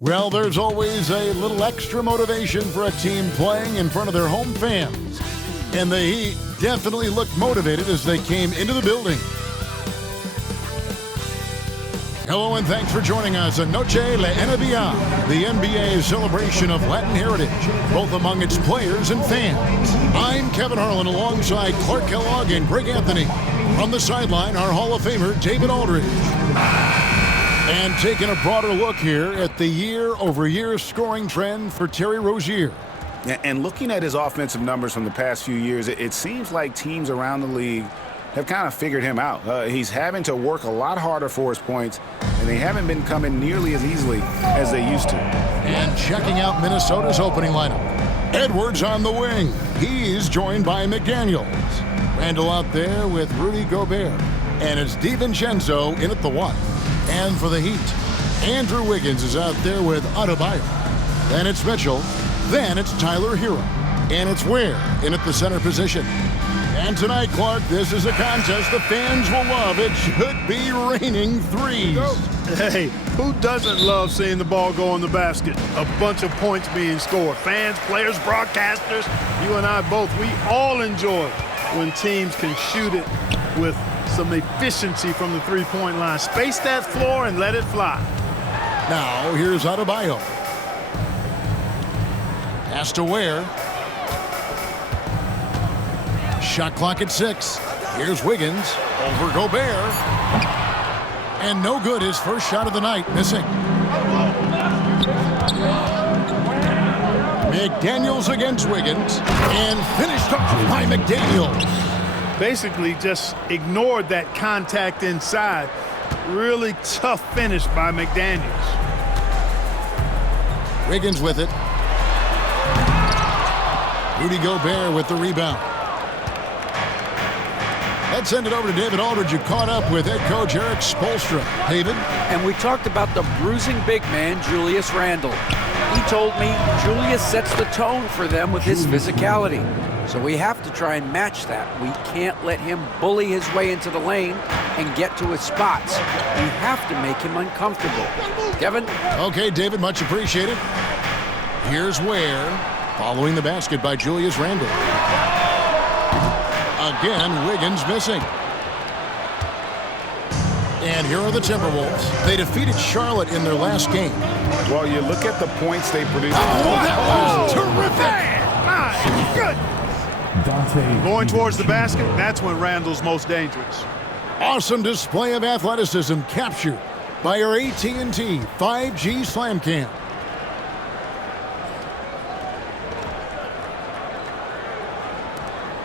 Well, there's always a little extra motivation for a team playing in front of their home fans. And the Heat definitely looked motivated as they came into the building. Hello and thanks for joining us on Noche La NBA, the NBA's celebration of Latin heritage, both among its players and fans. I'm Kevin Harlan alongside Clark Kellogg and Greg Anthony. From the sideline, our Hall of Famer, David Aldridge. And taking a broader look here at the year-over-year scoring trend for Terry Rozier. And looking at his offensive numbers from the past few years, it seems like teams around the league have kind of figured him out. He's having to work a lot harder for his points, and they haven't been coming nearly as easily as they used to. And checking out Minnesota's opening lineup. Edwards on the wing. He's joined by McDaniels. Randall out there with Rudy Gobert. And it's DiVincenzo in at the one. And for the Heat, Andrew Wiggins is out there with Adebayo. Then it's Mitchell. Then it's Tyler Hero. And it's Ware in at the center position. And tonight, Clark, this is a contest the fans will love. It should be raining threes. Hey, who doesn't love seeing the ball go in the basket? A bunch of points being scored. Fans, players, broadcasters, you and I both, we all enjoy when teams can shoot it with some efficiency from the three-point line. Space that floor and let it fly. Now, here's Adebayo. Pass to Ware. Shot clock at 6. Here's Wiggins over Gobert. And no good, his first shot of the night, missing. McDaniels against Wiggins. And finished off by McDaniels. Basically just ignored that contact inside. Really tough finish by McDaniels. Wiggins with it. Rudy Gobert with the rebound. Let's send it over to David Aldridge, who caught up with head coach Eric Spoelstra. David? And we talked about the bruising big man, Julius Randle. He told me Julius sets the tone for them with his physicality. So we have to try and match that. We can't let him bully his way into the lane and get to his spots. We have to make him uncomfortable. Kevin? Okay, David, much appreciated. Here's Ware, following the basket by Julius Randle. Again, Wiggins missing. And here are the Timberwolves. They defeated Charlotte in their last game. Well, you look at the points they produced. Oh, that was terrific! My goodness. Going towards the basket, that's when Randall's most dangerous. Awesome display of athleticism captured by our AT&T 5G Slam Cam.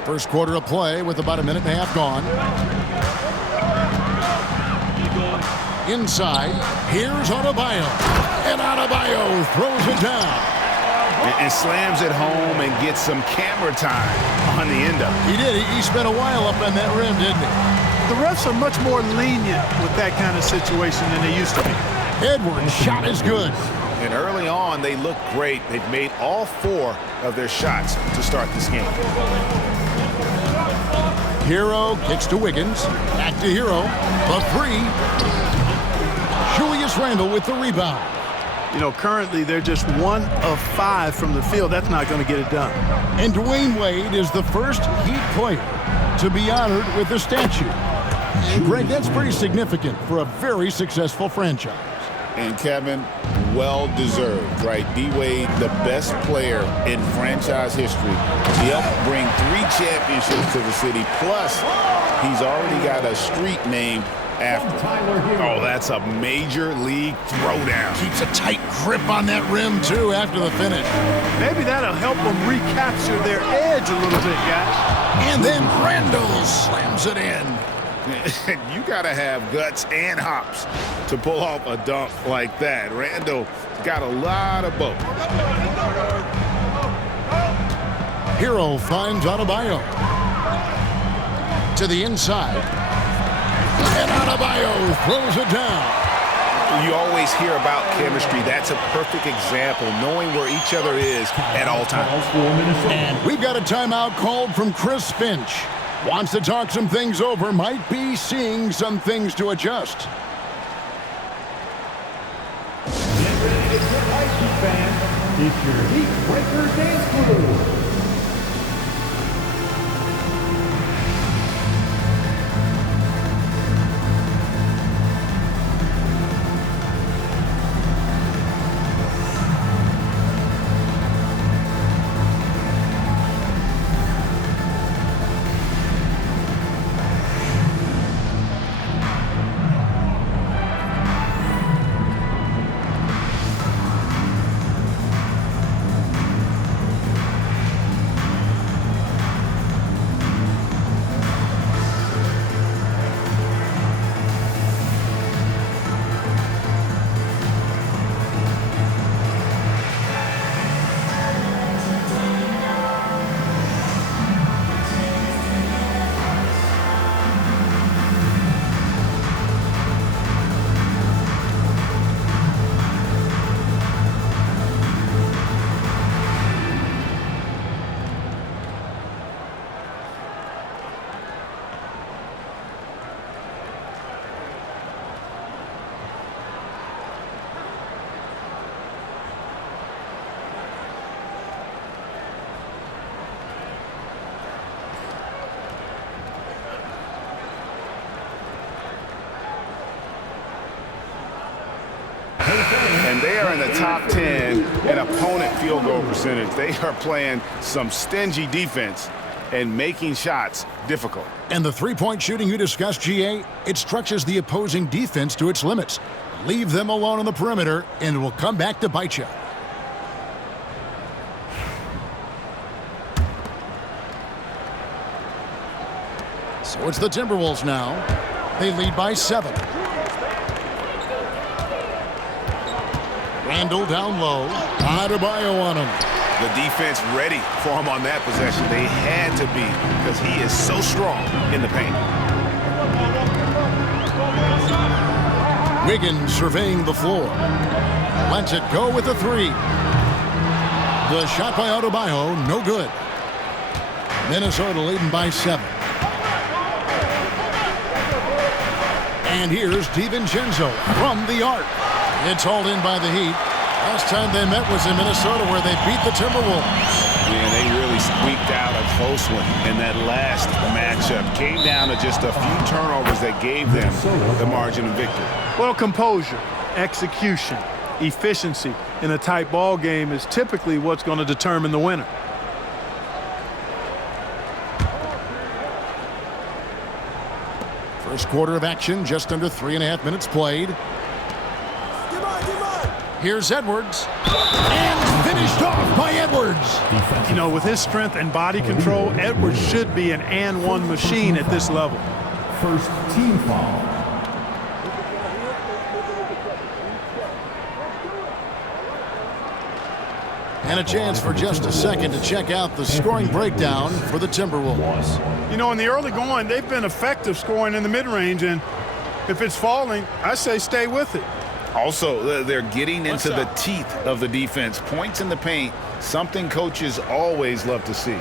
First quarter of play with about a minute and a half gone. Inside, here's Adebayo. And Adebayo throws it down. And slams it home and gets some camera time on the end of it. He did. He spent a while up on that rim, didn't he? The refs are much more lenient with that kind of situation than they used to be. Edwards' shot is good. And early on, they look great. They've made all 4 of their shots to start this game. Hero kicks to Wiggins. Back to Hero. The 3. Julius Randle with the rebound. You know, currently they're just 1 of 5 from the field. That's not going to get it done. And Dwayne Wade is the first Heat player to be honored with a statue. And Greg, that's pretty significant for a very successful franchise. And Kevin, well-deserved, right? D-Wade, the best player in franchise history. He helped bring 3 championships to the city. Plus, he's already got a street named after. Oh, that's a major league throwdown. Keeps a tight grip on that rim, too, after the finish. Maybe that'll help them recapture their edge a little bit, guys. And then Randall slams it in. You got to have guts and hops to pull off a dunk like that. Randall got a lot of both. Hero finds Adebayo. To the inside. And Adebayo throws it down. You always hear about chemistry. That's a perfect example, knowing where each other is at all times. And we've got a timeout called from Chris Finch. Wants to talk some things over, might be seeing some things to adjust. It's your Heat Breaker Dance Crew. And they are in the top 10 in opponent field goal percentage. They are playing some stingy defense and making shots difficult. And the three-point shooting you discussed, GA, it stretches the opposing defense to its limits. Leave them alone on the perimeter, and it will come back to bite you. So it's the Timberwolves now. They lead by 7. Randall down low. Adebayo on him. The defense ready for him on that possession. They had to be because he is so strong in the paint. Wiggins surveying the floor. Lets it go with a 3. The shot by Adebayo, no good. Minnesota leading by 7. And here's DiVincenzo from the arc. It's hauled in by the Heat. Last time they met was in Minnesota where they beat the Timberwolves. Yeah, they really squeaked out a close one in that last matchup. Came down to just a few turnovers that gave them the margin of victory. Well, composure, execution, efficiency in a tight ball game is typically what's going to determine the winner. First quarter of action, just under 3.5 minutes played. Here's Edwards. And finished off by Edwards. You know, with his strength and body control, Edwards should be an and-one machine at this level. First team foul. And a chance for just a second to check out the scoring breakdown for the Timberwolves. You know, in the early going, they've been effective scoring in the mid-range, and if it's falling, I say stay with it. Also, they're getting into the teeth of the defense. Points in the paint, something coaches always love to see.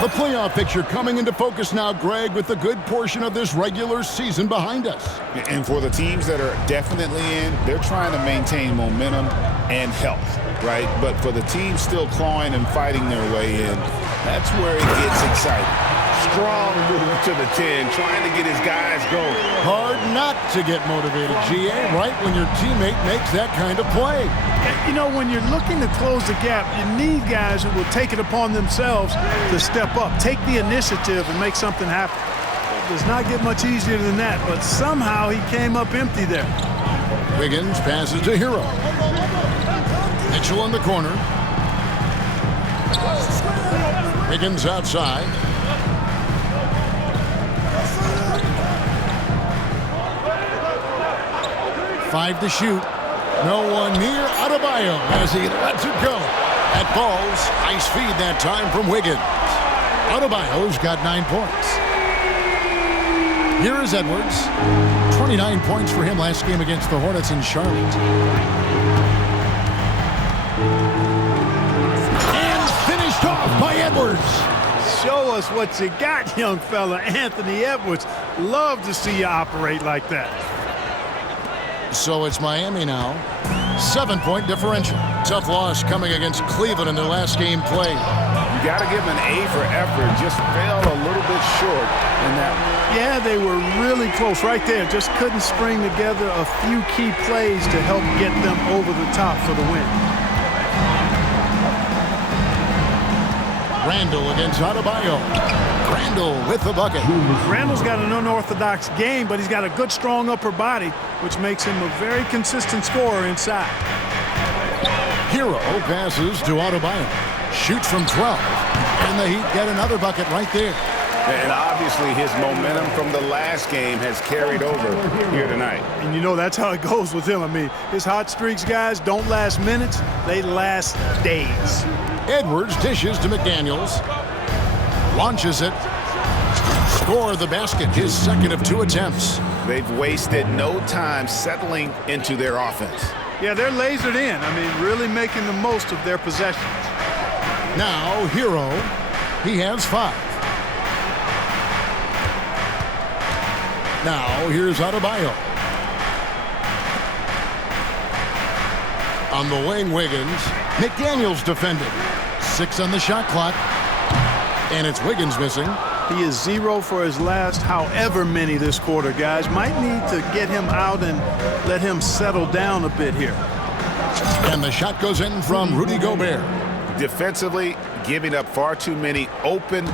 The playoff picture coming into focus now, Greg, with a good portion of this regular season behind us. And for the teams that are definitely in, they're trying to maintain momentum and health, right? But for the teams still clawing and fighting their way in, that's where it gets exciting. Strong move to the 10, trying to get his guys going. Hard not to get motivated, GA, right when your teammate makes that kind of play. You know, when you're looking to close the gap, you need guys who will take it upon themselves to step up, take the initiative, and make something happen. It does not get much easier than that, but somehow he came up empty there. Wiggins passes to Hero. Mitchell in the corner. Wiggins outside. Five to shoot. No one near Adebayo as he lets it go. That falls. Nice feed that time from Wiggins. Adebayo's got 9 points. Here is Edwards. 29 points for him last game against the Hornets in Charlotte. And finished off by Edwards. Show us what you got, young fella. Anthony Edwards. Love to see you operate like that. So it's Miami now. 7-point differential. Tough loss coming against Cleveland in their last game played. You got to give them an A for effort. Just fell a little bit short in that one. Yeah, they were really close right there. Just couldn't string together a few key plays to help get them over the top for the win. Randall against Adebayo. Randall with the bucket. Randall's got an unorthodox game, but he's got a good, strong upper body, which makes him a very consistent scorer inside. Hero passes to Adebayo. Shoots from 12. And the Heat get another bucket right there. And obviously his momentum from the last game has carried over here tonight. And you know that's how it goes with him. I mean, his hot streaks, guys, don't last minutes. They last days. Edwards dishes to McDaniels. Launches it. Score the basket. His second of 2 attempts. They've wasted no time settling into their offense. Yeah, they're lasered in. I mean, really making the most of their possessions. Now, Hero. He has 5. Now, here's Adebayo. On the wing, Wiggins. McDaniels defending. 6 on the shot clock. And it's Wiggins missing. He is 0 for his last however many this quarter, guys. Might need to get him out and let him settle down a bit here. And the shot goes in from Rudy Gobert. Defensively, giving up far too many open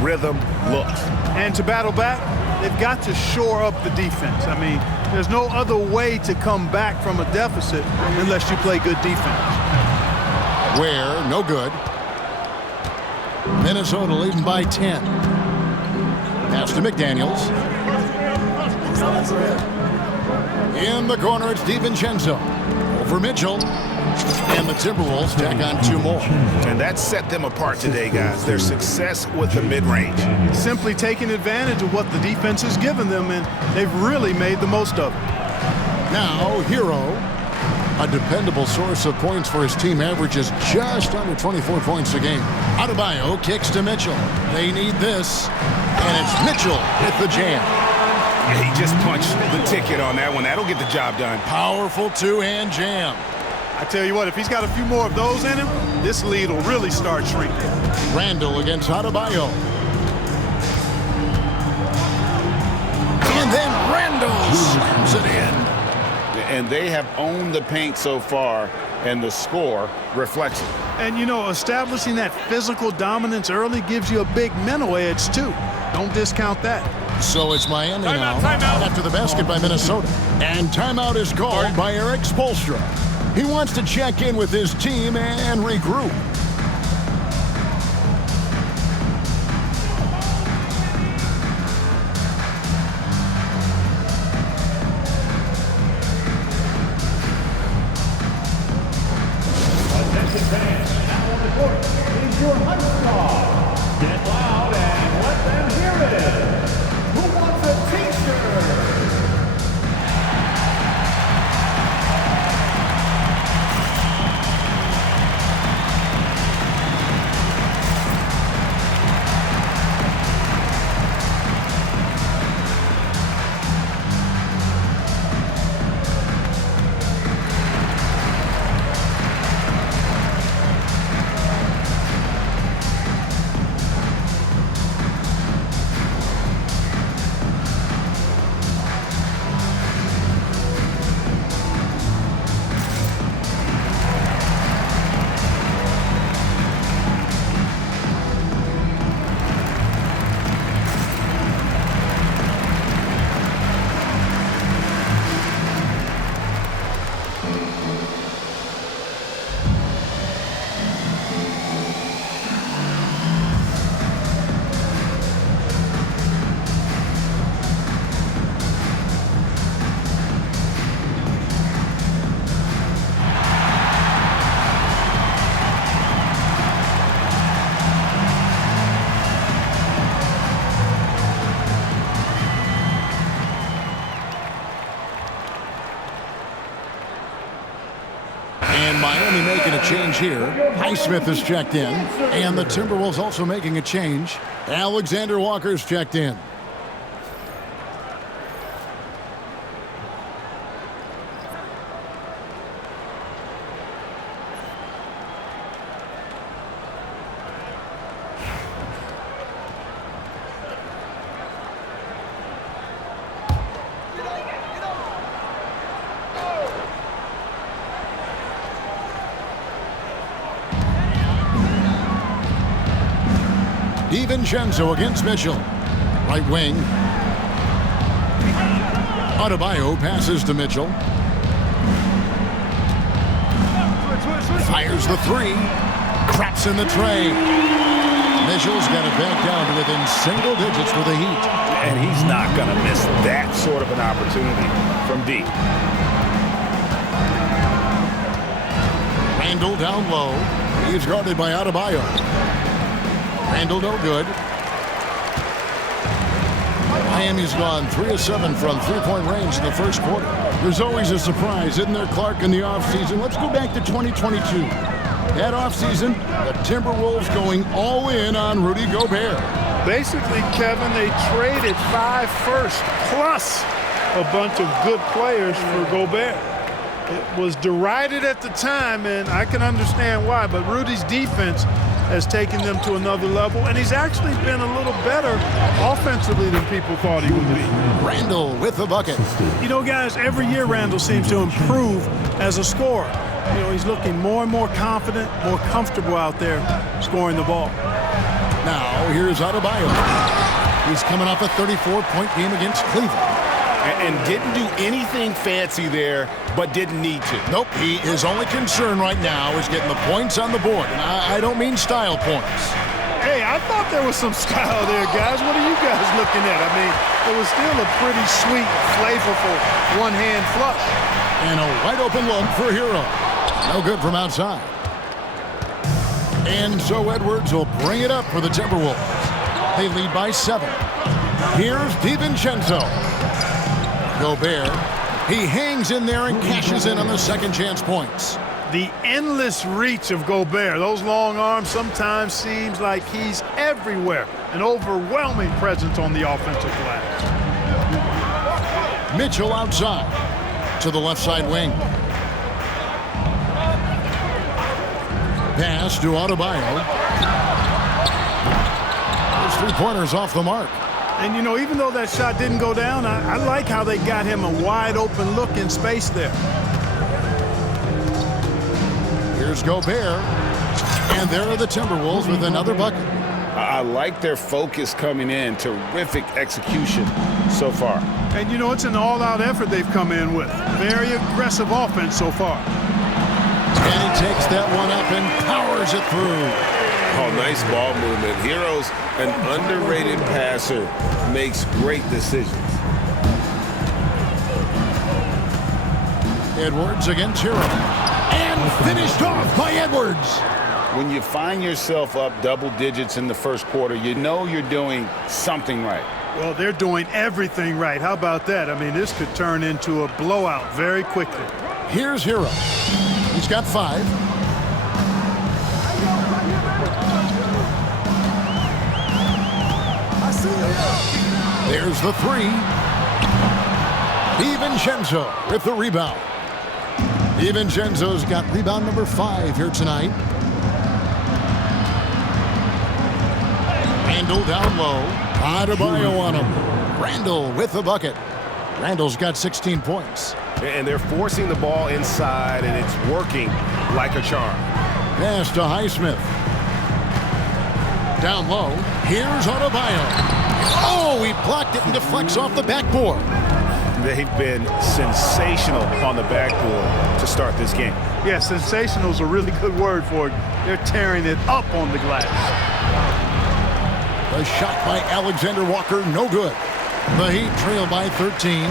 rhythm looks. And to battle back, they've got to shore up the defense. I mean, there's no other way to come back from a deficit unless you play good defense. Where, no good. Minnesota leading by 10. Pass to McDaniels. In the corner, it's DiVincenzo. Over Mitchell. And the Timberwolves tack on 2 more. And that set them apart today, guys. Their success with the mid-range. Simply taking advantage of what the defense has given them, and they've really made the most of it. Now, Hero, a dependable source of points for his team, averages just under 24 points a game. Adebayo kicks to Mitchell. They need this. And it's Mitchell with the jam. Yeah, he just punched the ticket on that one. That'll get the job done. Powerful 2-hand jam. I tell you what, if he's got a few more of those in him, this lead will really start shrinking. Randall against Adebayo. And then Randall slams it in. And they have owned the paint so far, and the score reflects it. And, you know, establishing that physical dominance early gives you a big mental edge, too. Don't discount that. So it's Miami now after the basket by Minnesota. And timeout is called by Eric Spoelstra. He wants to check in with his team and regroup. Attention fans, now on the court is your high star. Get loud and let them hear it. Who wants a t-shirt? And Miami making a change here. Highsmith is checked in. And the Timberwolves also making a change. Alexander Walker's checked in. DiVincenzo against Mitchell. Right wing. Adebayo passes to Mitchell. Fires the three. Craps in the tray. Mitchell's got it back down to within single digits for the Heat. And he's not going to miss that sort of an opportunity from deep. Randall down low. He's guarded by Adebayo. Randall no good. Miami's gone 3 of 7 from three-point range in the first quarter. There's always a surprise, isn't there, Clark, in the offseason? Let's go back to 2022. That offseason, the Timberwolves going all in on Rudy Gobert. Basically, Kevin, they traded 5 firsts plus a bunch of good players for Gobert. It was derided at the time, and I can understand why, but Rudy's defense has taken them to another level, and he's actually been a little better offensively than people thought he would be. Randall with the bucket. You know, guys, every year Randall seems to improve as a scorer. You know, he's looking more and more confident, more comfortable out there scoring the ball. Now, here's Adebayo. He's coming off a 34-point game against Cleveland. And didn't do anything fancy there, but didn't need to. Nope, his only concern right now is getting the points on the board. And I don't mean style points. Hey, I thought there was some style there, guys. What are you guys looking at? I mean, it was still a pretty sweet, flavorful one-hand flush. And a wide-open look for Hero. No good from outside. And so Edwards will bring it up for the Timberwolves. They lead by 7. Here's DiVincenzo. Gobert, he hangs in there and cashes in on the second chance points. The endless reach of Gobert, those long arms, sometimes seems like he's everywhere. An overwhelming presence on the offensive glass. Mitchell outside to the left side wing. Pass to Adebayo. His three-pointers off the mark. And, you know, even though that shot didn't go down, I like how they got him a wide-open look in space there. Here's Gobert. And there are the Timberwolves with another bucket. I like their focus coming in. Terrific execution so far. And, you know, it's an all-out effort they've come in with. Very aggressive offense so far. And he takes that one up and powers it through. Oh, nice ball movement. Hero's an underrated passer, makes great decisions. Edwards against Hero. And finished off by Edwards. When you find yourself up double digits in the first quarter, you know you're doing something right. Well, they're doing everything right. How about that? I mean, this could turn into a blowout very quickly. Here's Hero. He's got 5. There's the 3. DiVincenzo with the rebound. DiVincenzo's got rebound number 5 here tonight. Randall down low. Adebayo on him. Randall with the bucket. Randall's got 16 points. And they're forcing the ball inside, and it's working like a charm. Pass to Highsmith. Down low. Here's Adebayo. Oh, he blocked it and deflects off the backboard. They've been sensational on the backboard to start this game. Yeah, sensational is a really good word for it. They're tearing it up on the glass. The shot by Alexander Walker, no good. The Heat trail by 13.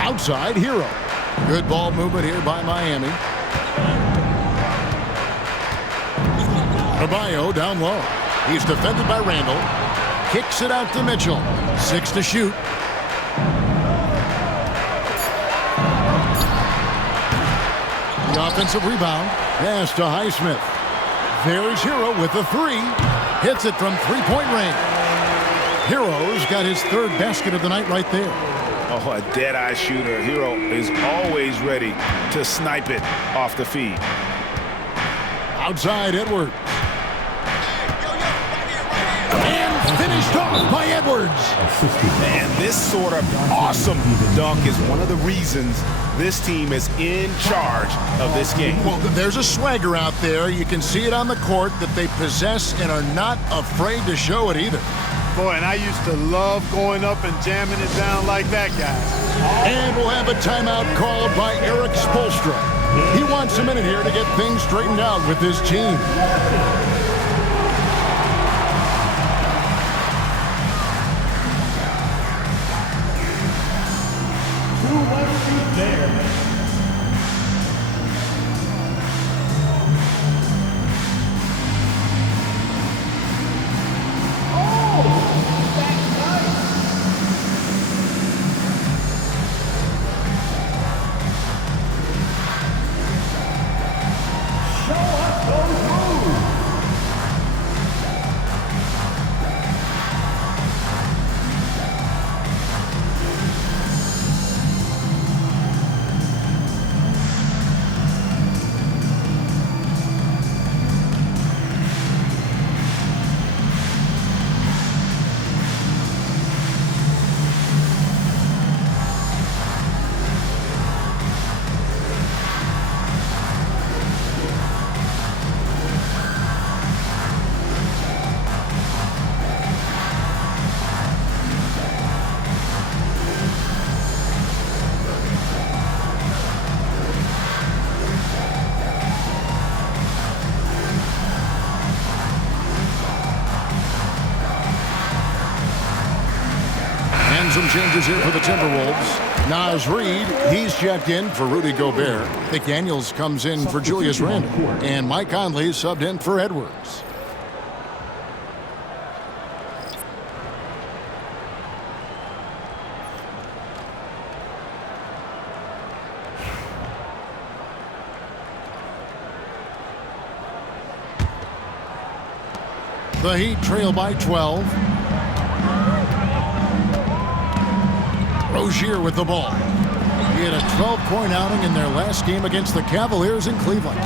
Outside, Hero. Good ball movement here by Miami. Adebayo down low. He's defended by Randall. Kicks it out to Mitchell. 6 to shoot. The offensive rebound. Pass to Highsmith. There's Hero with the three. Hits it from three-point range. Hero's got his third basket of the night right there. Oh, a dead-eye shooter. Hero is always ready to snipe it off the feed. Outside Edwards. And finished off by Edwards. And this sort of awesome dunk is one of the reasons this team is in charge of this game. Well, there's a swagger out there. You can see it on the court that they possess and are not afraid to show it either. Boy, and I used to love going up and jamming it down like that, guys. And we'll have a timeout called by Eric Spoelstra. He wants a minute here to get things straightened out with his team. Some changes here for the Timberwolves. Naz Reid, he's checked in for Rudy Gobert. McDaniels comes in for Julius Randle. And Mike Conley subbed in for Edwards. The Heat trail by 12. Rozier with the ball. He had a 12-point outing in their last game against the Cavaliers in Cleveland.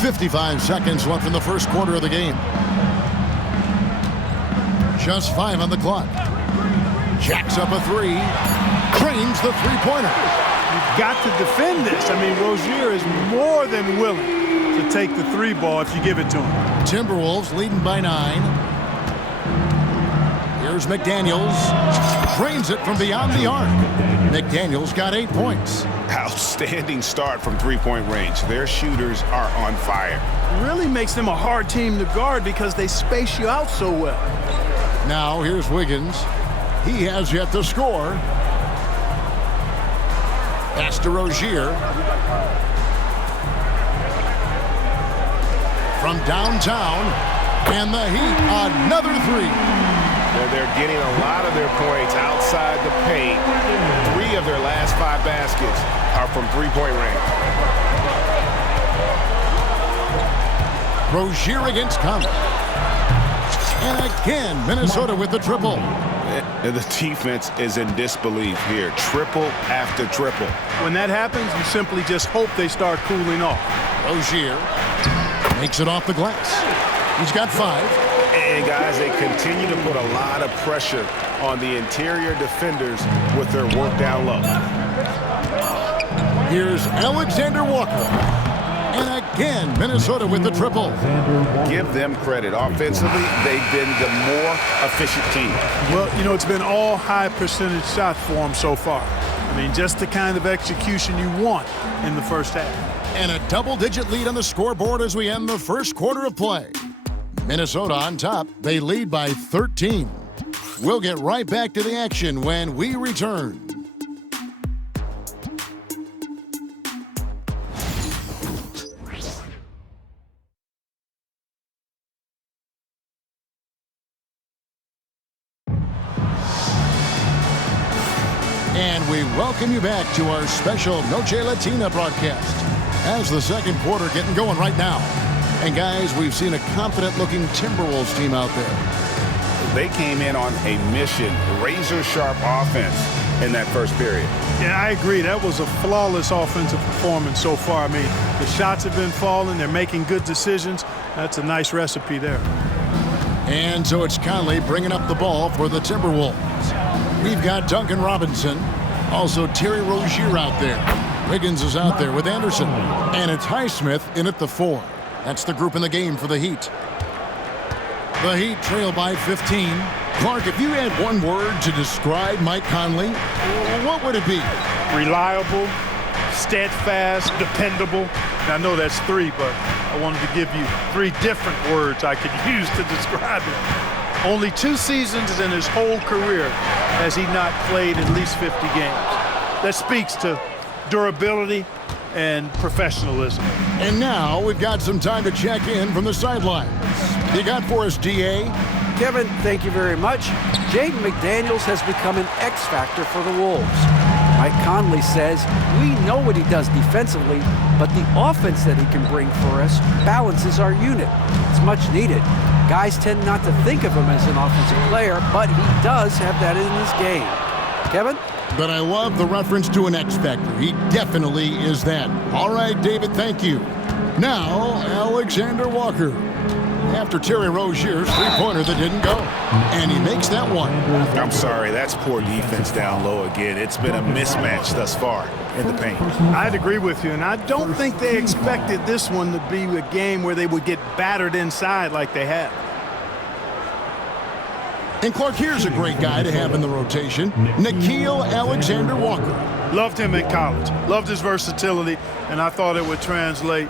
55 seconds left in the first quarter of the game. Just 5 on the clock. Jacks up a three. Trains the three-pointer. You've got to defend this. I mean, Rozier is more than willing to take the three ball if you give it to him. Timberwolves leading by 9. Here's McDaniels. Trains it from beyond the arc. McDaniels got 8 points. Outstanding start from three-point range. Their shooters are on fire. It really makes them a hard team to guard because they space you out so well. Now here's Wiggins. He has yet to score. Pass to Rozier. From downtown. And the Heat, another three. They're getting a lot of their points outside the paint. 3 of their last 5 baskets are from three-point range. Rozier against Conley. And again, Minnesota with the triple. And the defense is in disbelief here. Triple after triple. When that happens, you simply just hope they start cooling off. Rozier makes it off the glass. He's got 5. And guys, they continue to put a lot of pressure on the interior defenders with their work down low. Here's Alexander Walker. And again, Minnesota with the triple. Give them credit. Offensively, they've been the more efficient team. Well, you know, it's been all high percentage shots for them so far. I mean, just the kind of execution you want in the first half. And a double-digit lead on the scoreboard as we end the first quarter of play. Minnesota on top. They lead by 13. We'll get right back to the action when we return. And we welcome you back to our special Noche Latina broadcast as the second quarter getting going right now. And guys, we've seen a confident-looking Timberwolves team out there. They came in on a mission, razor-sharp offense in that first period. Yeah, I agree. That was a flawless offensive performance so far. I mean, the shots have been falling. They're making good decisions. That's a nice recipe there. And so it's Conley bringing up the ball for the Timberwolves. We've got Duncan Robinson, also Terry Rozier out there. Wiggins is out there with Anderson. And it's Highsmith in at the 4. That's the group in the game for the Heat. The Heat trail by 15. Clark, if you had one word to describe Mike Conley, what would it be? Reliable, steadfast, dependable. Now, I know that's 3, but I wanted to give you 3 different words I could use to describe him. Only 2 seasons in his whole career has he not played at least 50 games. That speaks to durability and professionalism. And now we've got some time to check in from the sidelines. You got for us, DA? Kevin, thank you very much. Jaden McDaniels has become an X factor for the Wolves. Mike Conley says, we know what he does defensively, but the offense that he can bring for us balances our unit. It's much needed. Guys tend not to think of him as an offensive player, but he does have that in his game. Kevin? But I love the reference to an X factor. He definitely is that. All right, David, thank you. Now, Alexander Walker. After Terry Rozier's three-pointer that didn't go. And he makes that one. I'm sorry, that's poor defense down low again. It's been a mismatch thus far in the paint. I'd agree with you, and I don't think they expected this one to be a game where they would get battered inside like they have. And Clark, here's a great guy to have in the rotation, Nickeil Alexander-Walker. Loved him in college. Loved his versatility, and I thought it would translate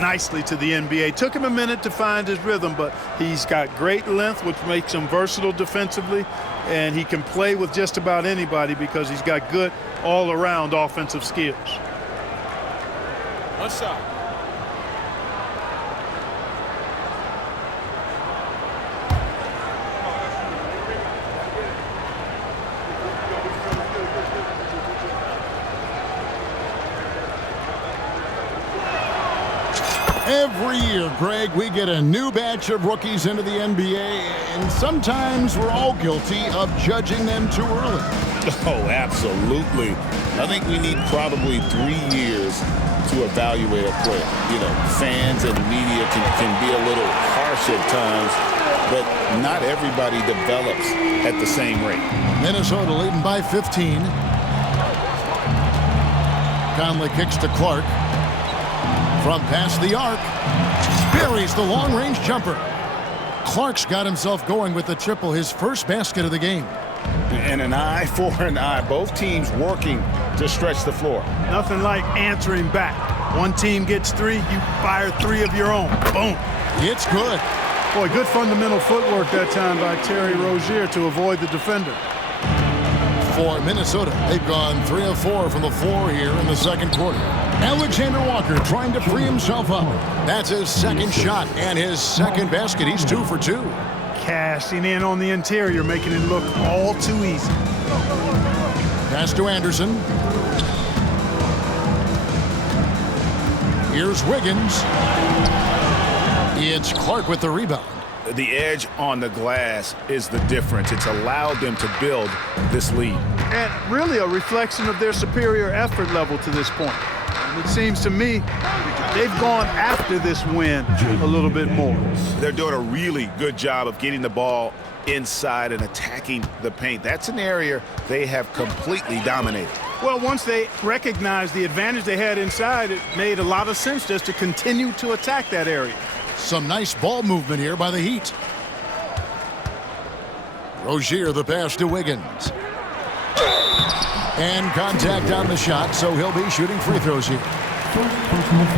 nicely to the NBA. Took him a minute to find his rhythm, but he's got great length, which makes him versatile defensively, and he can play with just about anybody because he's got good all-around offensive skills. One shot. Every year, Greg, we get a new batch of rookies into the NBA, and sometimes we're all guilty of judging them too early. Oh, absolutely. I think we need probably 3 years to evaluate a player. You know, fans and media can be a little harsh at times, but not everybody develops at the same rate. Minnesota leading by 15. Conley kicks to Clark. From past the arc, buries the long-range jumper. Clark's got himself going with the triple, his first basket of the game. And an eye for an eye. Both teams working to stretch the floor. Nothing like answering back. One team gets 3, you fire 3 of your own. Boom. It's good. Boy, good fundamental footwork that time by Terry Rozier to avoid the defender. For Minnesota, they've gone 3 of 4 from the floor here in the second quarter. Alexander Walker trying to free himself up. That's his second shot and his second basket. He's 2 for 2. Cashing in on the interior, making it look all too easy. Pass to Anderson. Here's Wiggins. It's Clark with the rebound. The edge on the glass is the difference. It's allowed them to build this lead. And really a reflection of their superior effort level to this point. It seems to me they've gone after this win a little bit more. They're doing a really good job of getting the ball inside and attacking the paint. That's an area they have completely dominated. Well, once they recognized the advantage they had inside, it made a lot of sense just to continue to attack that area. Some nice ball movement here by the Heat. Rozier the pass to Wiggins. And contact on the shot, so he'll be shooting free throws here.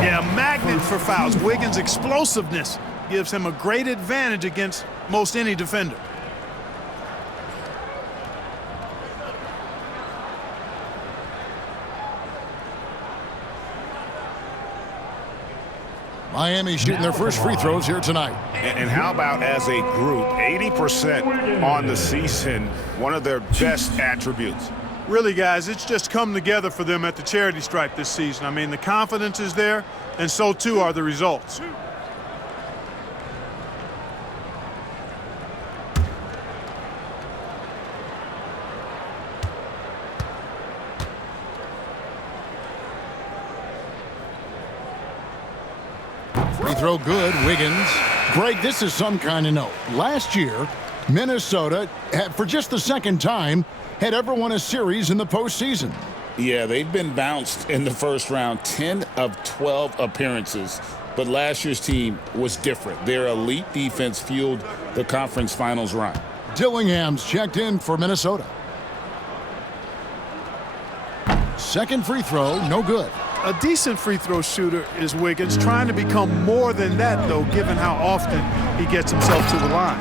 Yeah, a magnet for fouls. Wiggins' explosiveness gives him a great advantage against most any defender. Miami shooting their first free throws here tonight. And how about as a group, 80% on the season, one of their best attributes. Really, guys, it's just come together for them at the charity stripe this season. I mean, the confidence is there, and so too are the results. Free throw good, Wiggins. Greg, this is some kind of note. Last year, Minnesota, for just the second time, had ever won a series in the postseason. Yeah, they've been bounced in the first round, 10 of 12 appearances. But last year's team was different. Their elite defense fueled the conference finals run. Dillingham's checked in for Minnesota. Second free throw, no good. A decent free throw shooter is Wiggins, trying to become more than that, though, given how often he gets himself to the line.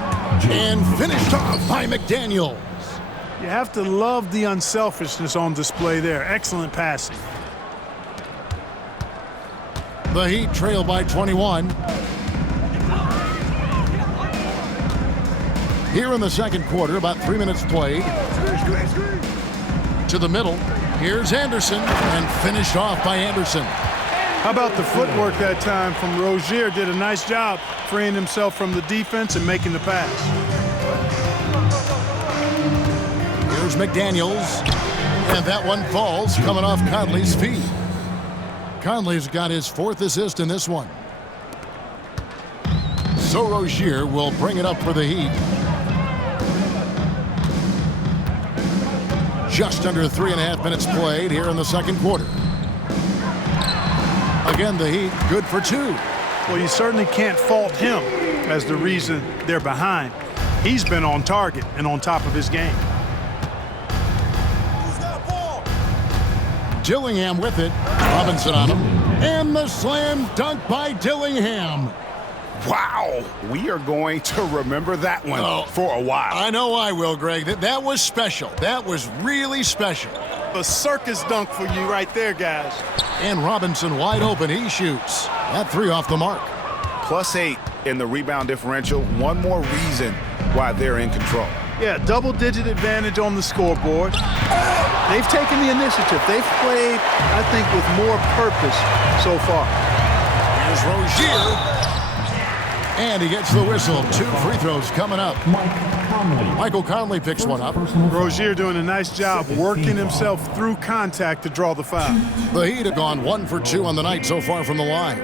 And finished off by McDaniels. You have to love the unselfishness on display there. Excellent passing. The Heat trail by 21. Here in the second quarter, about 3 minutes played. To the middle. Here's Anderson, and finished off by Anderson. How about the footwork that time from Rozier? Did a nice job freeing himself from the defense and making the pass. Here's McDaniels, and that one falls coming off Conley's feet. Conley's got his fourth assist in this one. So Rozier will bring it up for the Heat. Just under 3.5 minutes played here in the second quarter. Again, the Heat good for 2. Well, you certainly can't fault him as the reason they're behind. He's been on target and on top of his game. Dillingham with it. Robinson on him. And the slam dunk by Dillingham. Wow, we are going to remember that one for a while. I know I will, Greg. That was special. That was really special. A circus dunk for you right there, guys. And Robinson wide open. He shoots. That three off the mark. +8 in the rebound differential. One more reason why they're in control. Yeah, double-digit advantage on the scoreboard. They've taken the initiative. They've played, I think, with more purpose so far. Here's Rozier. And he gets the whistle. 2 free throws coming up. Michael Conley picks one up. Rozier doing a nice job working himself through contact to draw the foul. The Heat have gone 1 for 2 on the night so far from the line.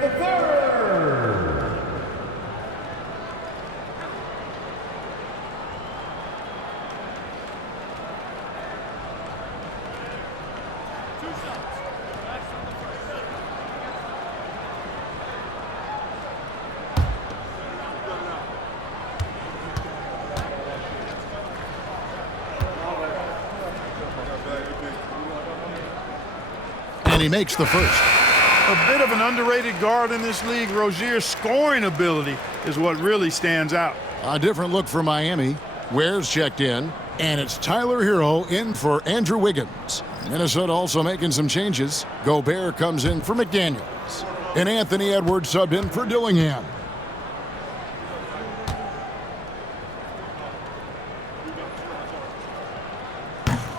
And he makes the first. A bit of an underrated guard in this league. Rozier's scoring ability is what really stands out. A different look for Miami. Ware's checked in. And it's Tyler Hero in for Andrew Wiggins. Minnesota also making some changes. Gobert comes in for McDaniels. And Anthony Edwards subbed in for Dillingham.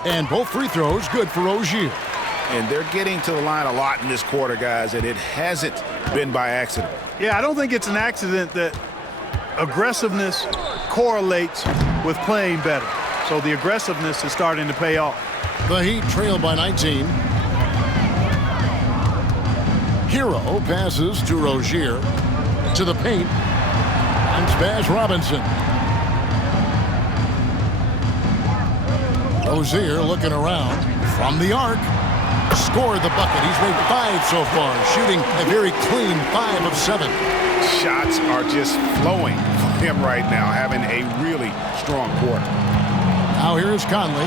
And both free throws good for Rozier. And they're getting to the line a lot in this quarter, guys, and it hasn't been by accident. Yeah, I don't think it's an accident that aggressiveness correlates with playing better. So the aggressiveness is starting to pay off. The Heat trail by 19. Hero passes to Rozier. To the paint. And Spaz Robinson. Rozier looking around from the arc. Scored the bucket. He's made 5 so far, shooting a very clean 5 of 7. Shots are just flowing from him right now, having a really strong quarter. Now here's Conley.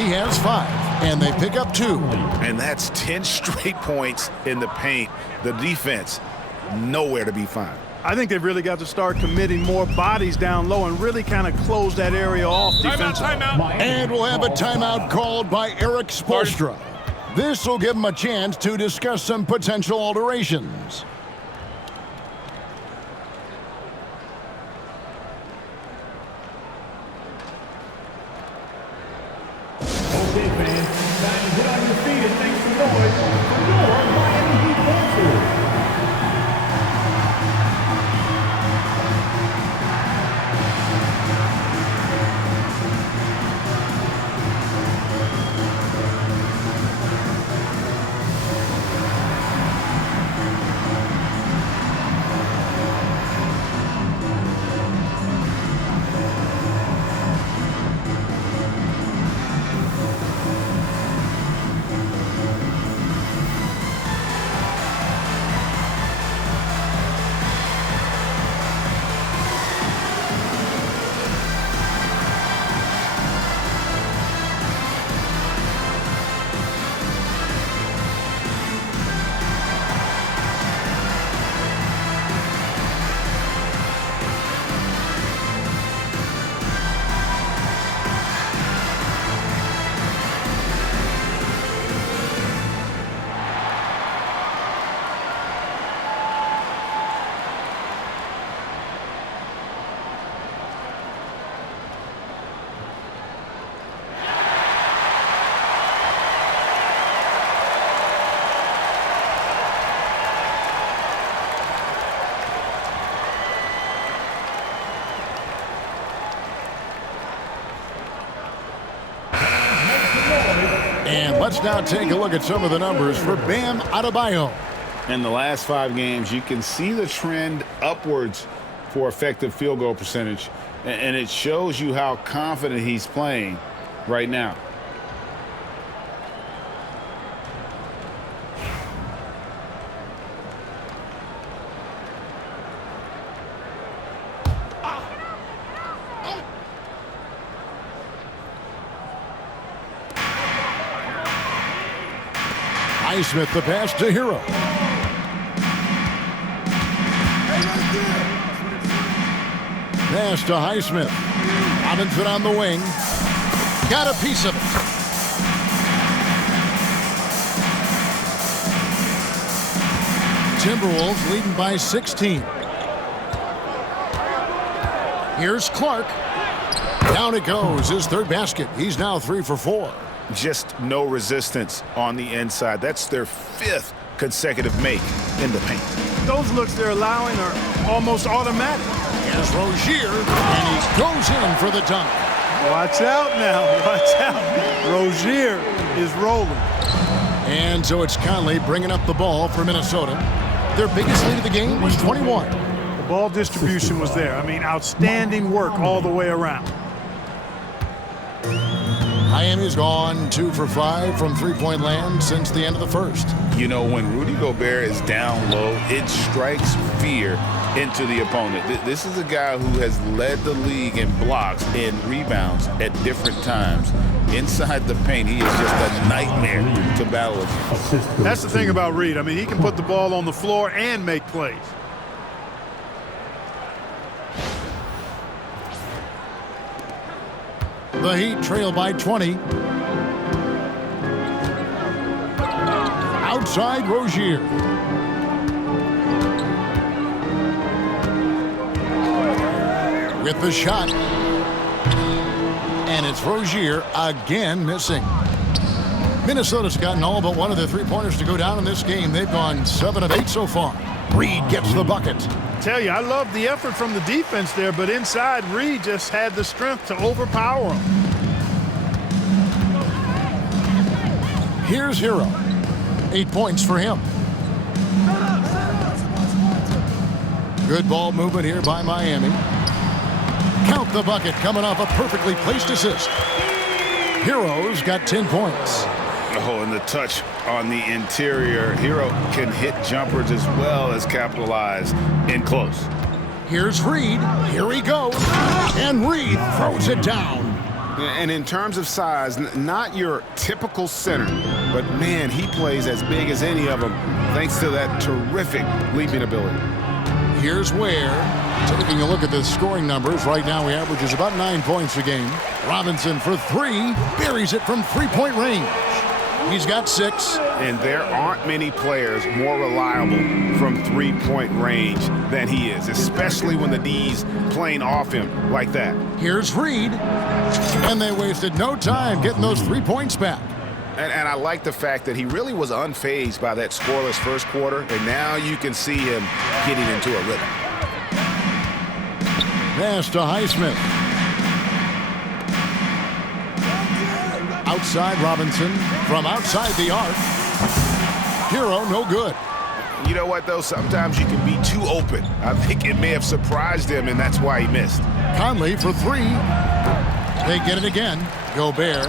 He has 5, and they pick up 2. And that's 10 straight points in the paint. The defense, nowhere to be found. I think they've really got to start committing more bodies down low and really kind of close that area off defensively. And we'll have a timeout called by Eric Spoelstra. This will give them a chance to discuss some potential alterations. Okay, fans, Let's now take a look at some of the numbers for Bam Adebayo. In the last 5 games, you can see the trend upwards for effective field goal percentage, and it shows you how confident he's playing right now. Highsmith the pass to Hero. Pass to Highsmith. Robinson on the wing. Got a piece of it. Timberwolves leading by 16. Here's Clark. Down it goes. His 3rd basket. He's now 3 for 4. Just no resistance on the inside. That's their 5th consecutive make in the paint. Those looks they're allowing are almost automatic. Here's Rozier, and he goes in for the dunk. Watch out now. Watch out. Rozier is rolling. And so it's Conley bringing up the ball for Minnesota. Their biggest lead of the game was 21. The ball distribution was there. I mean, outstanding work all the way around. Miami's gone 2 for 5 from three-point land since the end of the first. You know, when Rudy Gobert is down low, it strikes fear into the opponent. This is a guy who has led the league in blocks and rebounds at different times. Inside the paint, he is just a nightmare to battle against. That's the thing about Reed. I mean, he can put the ball on the floor and make plays. The Heat trail by 20. Outside Rozier. With the shot. And it's Rozier again missing. Minnesota's gotten all but one of their three-pointers to go down in this game. They've gone 7 of 8 so far. Reed gets the bucket. Tell you, I love the effort from the defense there, but inside, Reed just had the strength to overpower him. Here's Hero. 8 points for him. Good ball movement here by Miami. Count the bucket coming off a perfectly placed assist. Hero's got 10 points. Oh, and the touch on the interior. Hero can hit jumpers as well as capitalize in close. Here's Reed. Here he goes. And Reed throws it down. And in terms of size, not your typical center, but man, he plays as big as any of them thanks to that terrific leaping ability. Here's Ware. Taking a look at the scoring numbers, right now he averages about 9 points a game. Robinson for 3, buries it from three-point range. He's got 6. And there aren't many players more reliable from three-point range than he is, especially when the D's playing off him like that. Here's Reed. And they wasted no time getting those 3 points back. And I like the fact that he really was unfazed by that scoreless first quarter, and now you can see him getting into a rhythm. Pass to Highsmith. Outside Robinson from outside the arc. Hero no good. You know what, though? Sometimes you can be too open. I think it may have surprised him, and that's why he missed. Conley for 3. They get it again. Gobert.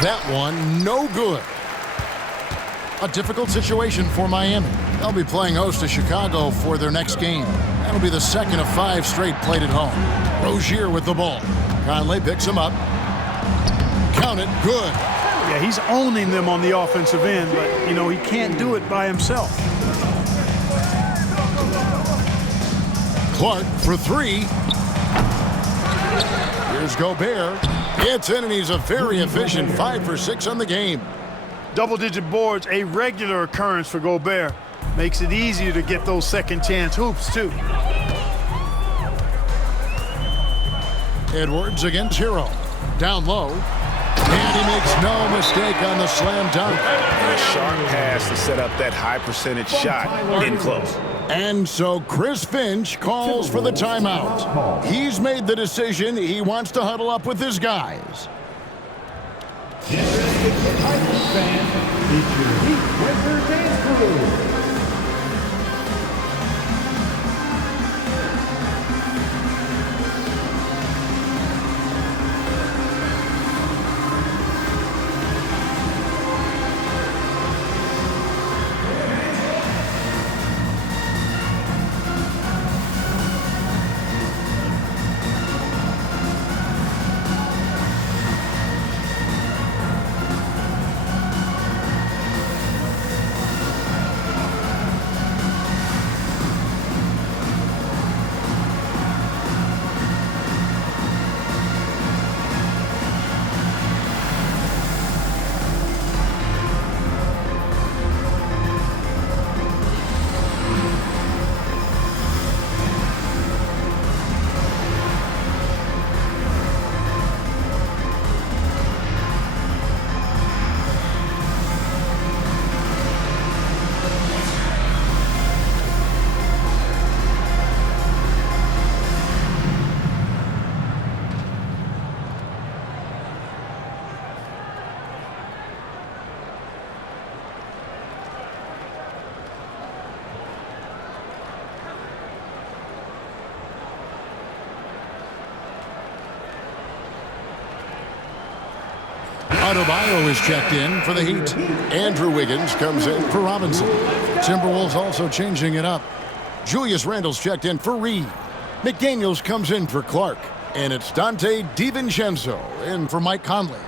That one no good. A difficult situation for Miami. They'll be playing host to Chicago for their next game. That'll be the second of 5 straight played at home. Rozier with the ball. Conley picks him up. Count it, good. Yeah, he's owning them on the offensive end, but, you know, he can't do it by himself. Clark for 3. Here's Gobert. It's in, and he's a very efficient 5 for 6 on the game. Double-digit boards, a regular occurrence for Gobert. Makes it easier to get those second-chance hoops, too. Edwards against Hero. Down low. And he makes no mistake on the slam dunk. A sharp pass to set up that high percentage shot in close. And so Chris Finch calls for the timeout. He's made the decision. He wants to huddle up with his guys. Titans fans, meet your Heat Winter Dance Crew. Adebayo is checked in for the Heat. Andrew Wiggins comes in for Robinson. Timberwolves also changing it up. Julius Randle's checked in for Reed. McDaniels comes in for Clark. And it's Dante DiVincenzo in for Mike Conley.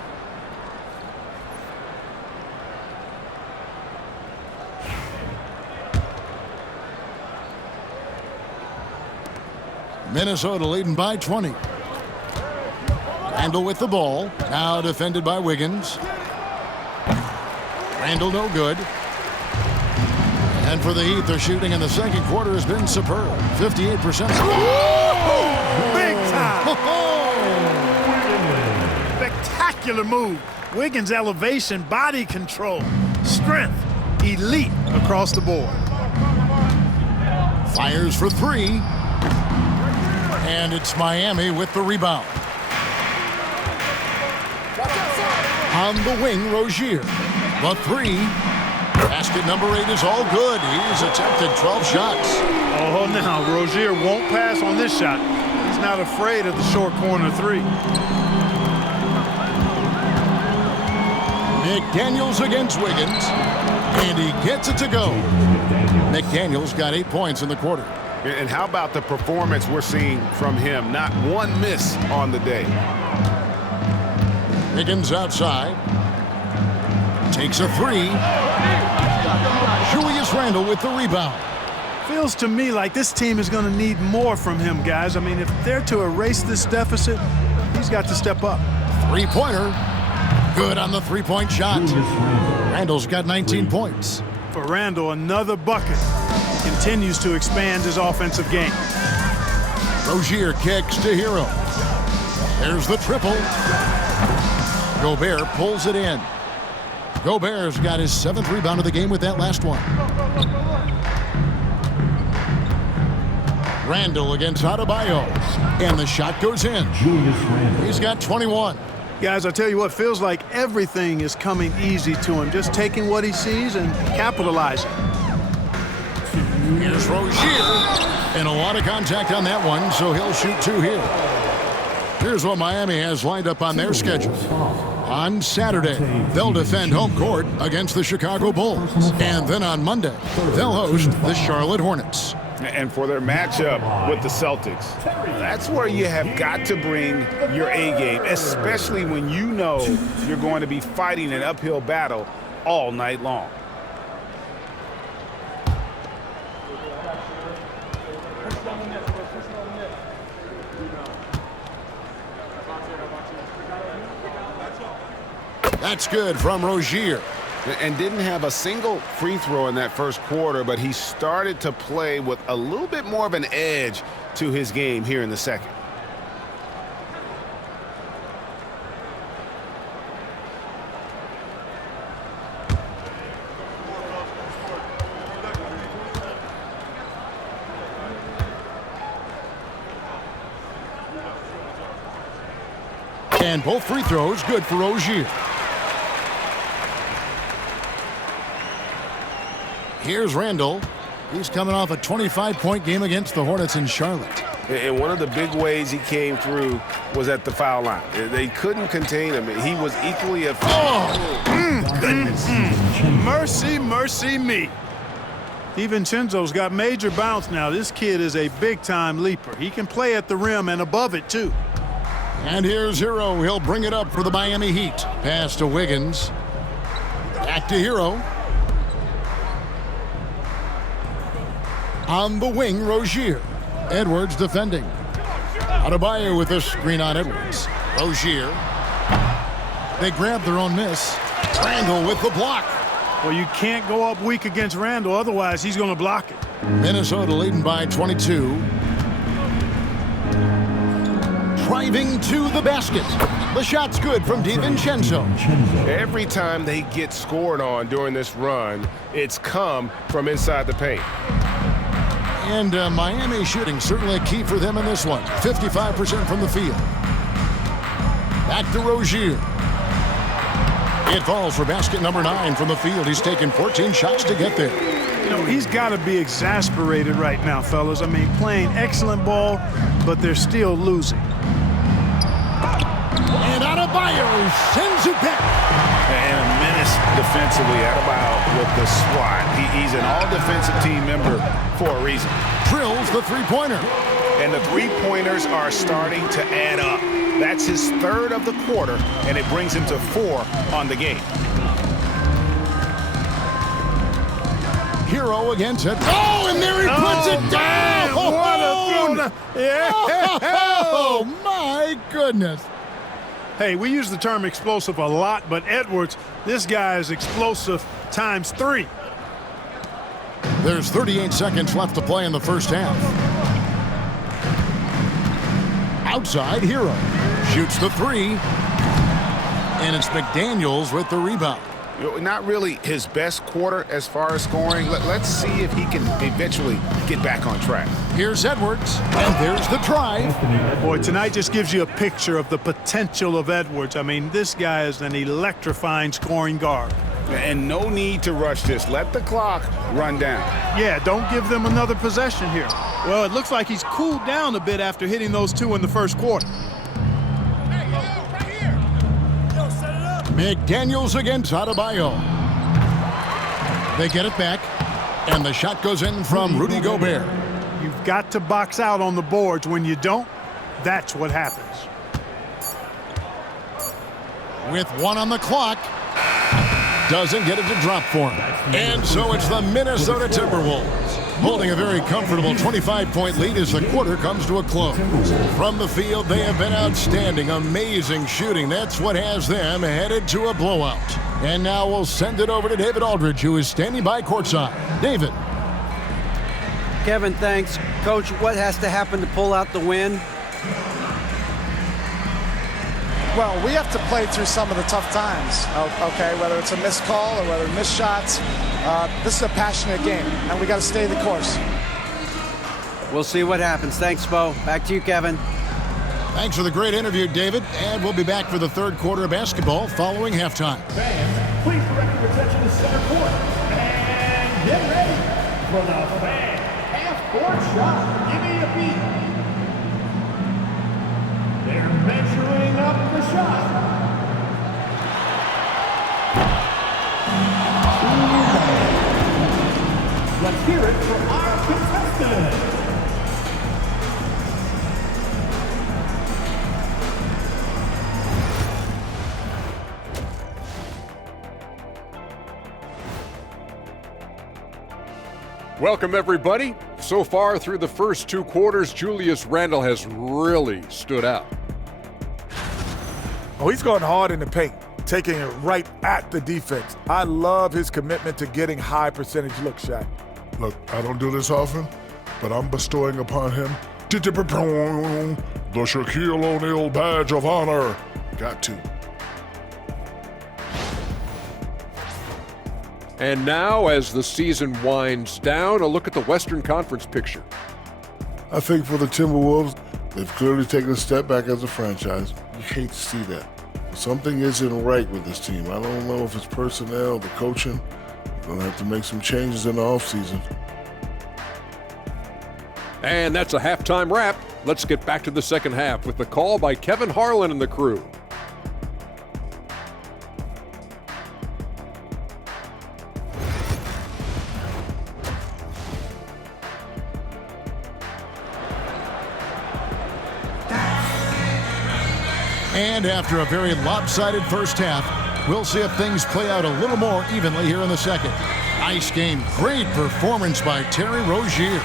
Minnesota leading by 20. Randle with the ball. Now defended by Wiggins. Randle no good. And for the Heat, their shooting in the second quarter has been superb. 58%. Big time. Spectacular move. Wiggins' elevation, body control, strength, elite across the board. Fires for three. And it's Miami with the rebound. On the wing, Rozier. The three. Basket number 8 is all good. He's attempted 12 shots. Oh, now Rozier won't pass on this shot. He's not afraid of the short corner three. McDaniels against Wiggins. And he gets it to go. McDaniels got 8 points in the quarter. And how about the performance we're seeing from him? Not one miss on the day. Wiggins outside. Takes a three. Julius Randle with the rebound. Feels to me like this team is going to need more from him, guys. I mean, if they're to erase this deficit, he's got to step up. Three-pointer. Good on the three-point shot. Randle's got 19 points. For Randle, another bucket. He continues to expand his offensive game. Rozier kicks to Hero. There's the triple. Gobert pulls it in. Gobert's got his 7th rebound of the game with that last one. Randle against Adebayo. And the shot goes in. He's got 21. Guys, I tell you what, feels like everything is coming easy to him. Just taking what he sees and capitalizing. Here's Rozier. And a lot of contact on that one, so he'll shoot 2 here. Here's what Miami has lined up on their schedule. On Saturday, they'll defend home court against the Chicago Bulls. And then on Monday, they'll host the Charlotte Hornets. And for their matchup with the Celtics, that's where you have got to bring your A game, especially when you know you're going to be fighting an uphill battle all night long. That's good from Rozier. And didn't have a single free throw in that first quarter, but he started to play with a little bit more of an edge to his game here in the second. And both free throws good for Rozier. Here's Randall. He's coming off a 25-point game against the Hornets in Charlotte. And one of the big ways he came through was at the foul line. They couldn't contain him. He was equally effective. Goodness. Mercy, mercy me. DiVincenzo's got major bounce now. This kid is a big-time leaper. He can play at the rim and above it, too. And here's Hero. He'll bring it up for the Miami Heat. Pass to Wiggins. Back to Hero. On the wing, Rozier. Edwards defending. Adebayo with a screen on Edwards. Rozier. They grab their own miss. Randall with the block. Well, you can't go up weak against Randall, otherwise he's going to block it. Minnesota leading by 22. Driving to the basket. The shot's good from DiVincenzo. Every time they get scored on during this run, it's come from inside the paint. And Miami shooting certainly a key for them in this one. 55% from the field. Back to Rozier. It falls for basket number 9 from the field. He's taken 14 shots to get there. You know, he's got to be exasperated right now, fellas. I mean, playing excellent ball, but they're still losing. And Adebayo sends it back. And a menace defensively. Adebayo with the swat. He's an all-defensive team member for a reason. Drills the three-pointer. And the three-pointers are starting to add up. That's his 3rd of the quarter, and it brings him to 4 on the game. Hero against it. Oh, and there he puts it down. Man, what a throw. Yeah. Oh, my goodness. Hey, we use the term explosive a lot, but Edwards, this guy is explosive times 3. There's 38 seconds left to play in the first half. Outside, Hero shoots the 3. And it's McDaniels with the rebound. Not really his best quarter as far as scoring. Let's see if he can eventually get back on track. Here's Edwards, and there's the drive. Boy, tonight just gives you a picture of the potential of Edwards. I mean, this guy is an electrifying scoring guard. And no need to rush this. Let the clock run down. Yeah, don't give them another possession here. Well, it looks like he's cooled down a bit after hitting those 2 in the first quarter. McDaniels against Adebayo. They get it back, and the shot goes in from Rudy Gobert. You've got to box out on the boards. When you don't, that's what happens. With 1 on the clock, doesn't get it to drop for him. And so it's the Minnesota Timberwolves holding a very comfortable 25-point lead as the quarter comes to a close. From the field, they have been outstanding, amazing shooting. That's what has them headed to a blowout. And now we'll send it over to David Aldridge, who is standing by courtside. David. Kevin, thanks. Coach, what has to happen to pull out the win? Well, we have to play through some of the tough times, okay, whether it's a missed call or whether missed shots. This is a passionate game, and we got to stay the course. We'll see what happens. Thanks, Bo. Back to you, Kevin. Thanks for the great interview, David. And we'll be back for the 3rd quarter of basketball following halftime. Fans, please direct your attention to center court. And get ready for the fan half-court shot. Give me a beat. They're measuring up the shot. Let's hear it for our contestant. Welcome, everybody. So far through the first 2 quarters, Julius Randle has really stood out. Oh, he's going hard in the paint, taking it right at the defense. I love his commitment to getting high percentage looks, Shaq. Look, I don't do this often, but I'm bestowing upon him the Shaquille O'Neal badge of honor. Got to. And now, as the season winds down, a look at the Western Conference picture. I think for the Timberwolves, they've clearly taken a step back as a franchise. You hate to see that. Something isn't right with this team. I don't know if it's personnel, the coaching. Gonna have to make some changes in the offseason. And that's a halftime wrap. Let's get back to the second half with the call by Kevin Harlan and the crew. And after a very lopsided first half, we'll see if things play out a little more evenly here in the second. Nice game. Great performance by Terry Rozier.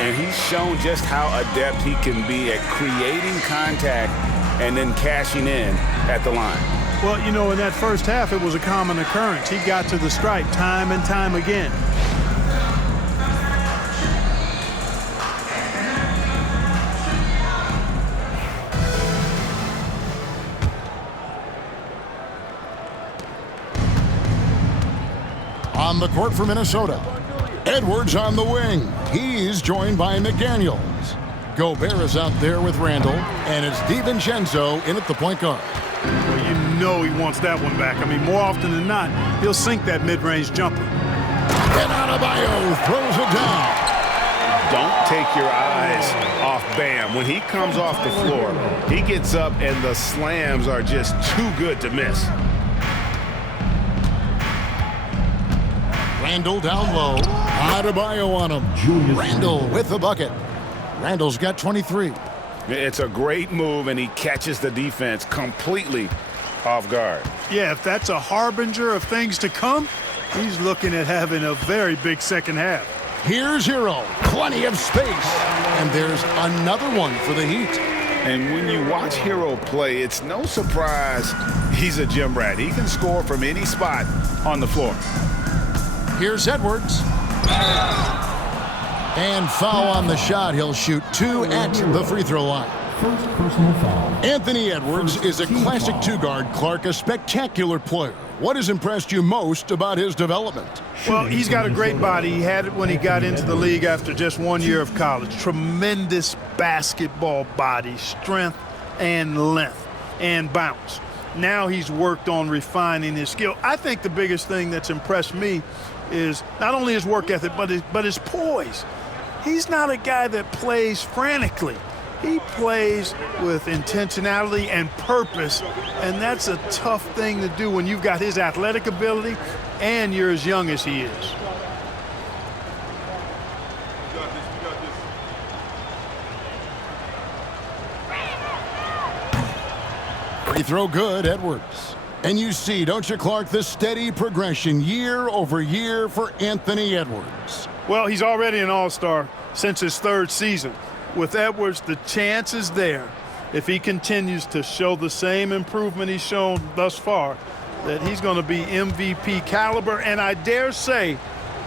And he's shown just how adept he can be at creating contact and then cashing in at the line. Well, you know, in that first half, it was a common occurrence. He got to the stripe time and time again. On the court for Minnesota, Edwards on the wing. He's joined by McDaniels. Gobert is out there with Randall, and it's DiVincenzo in at the point guard. Well, you know he wants that one back. I mean, more often than not, he'll sink that mid-range jumper. And Adebayo throws it down. Don't take your eyes off Bam. When he comes off the floor, he gets up and the slams are just too good to miss. Randall down low. Adebayo on him. Randall with the bucket. Randall's got 23. It's a great move, and he catches the defense completely off guard. Yeah, if that's a harbinger of things to come, he's looking at having a very big second half. Here's Hero. Plenty of space. And there's another one for the Heat. And when you watch Hero play, it's no surprise he's a gym rat. He can score from any spot on the floor. Here's Edwards. And foul on the shot. He'll shoot 2 at the free throw line. First personal foul. Anthony Edwards is a classic two-guard, Clark, a spectacular player. What has impressed you most about his development? Well, he's got a great body. He had it when he got into the league after just 1 year of college. Tremendous basketball body, strength and length and bounce. Now he's worked on refining his skill. I think the biggest thing that's impressed me is not only his work ethic, but his poise. He's not a guy that plays frantically. He plays with intentionality and purpose, and that's a tough thing to do when you've got his athletic ability and you're as young as he is. Free throw good, Edwards. And you see, don't you, Clark, the steady progression year over year for Anthony Edwards. Well, he's already an all-star since his third season. With Edwards, the chance is there, if he continues to show the same improvement he's shown thus far, that he's going to be MVP caliber, and I dare say,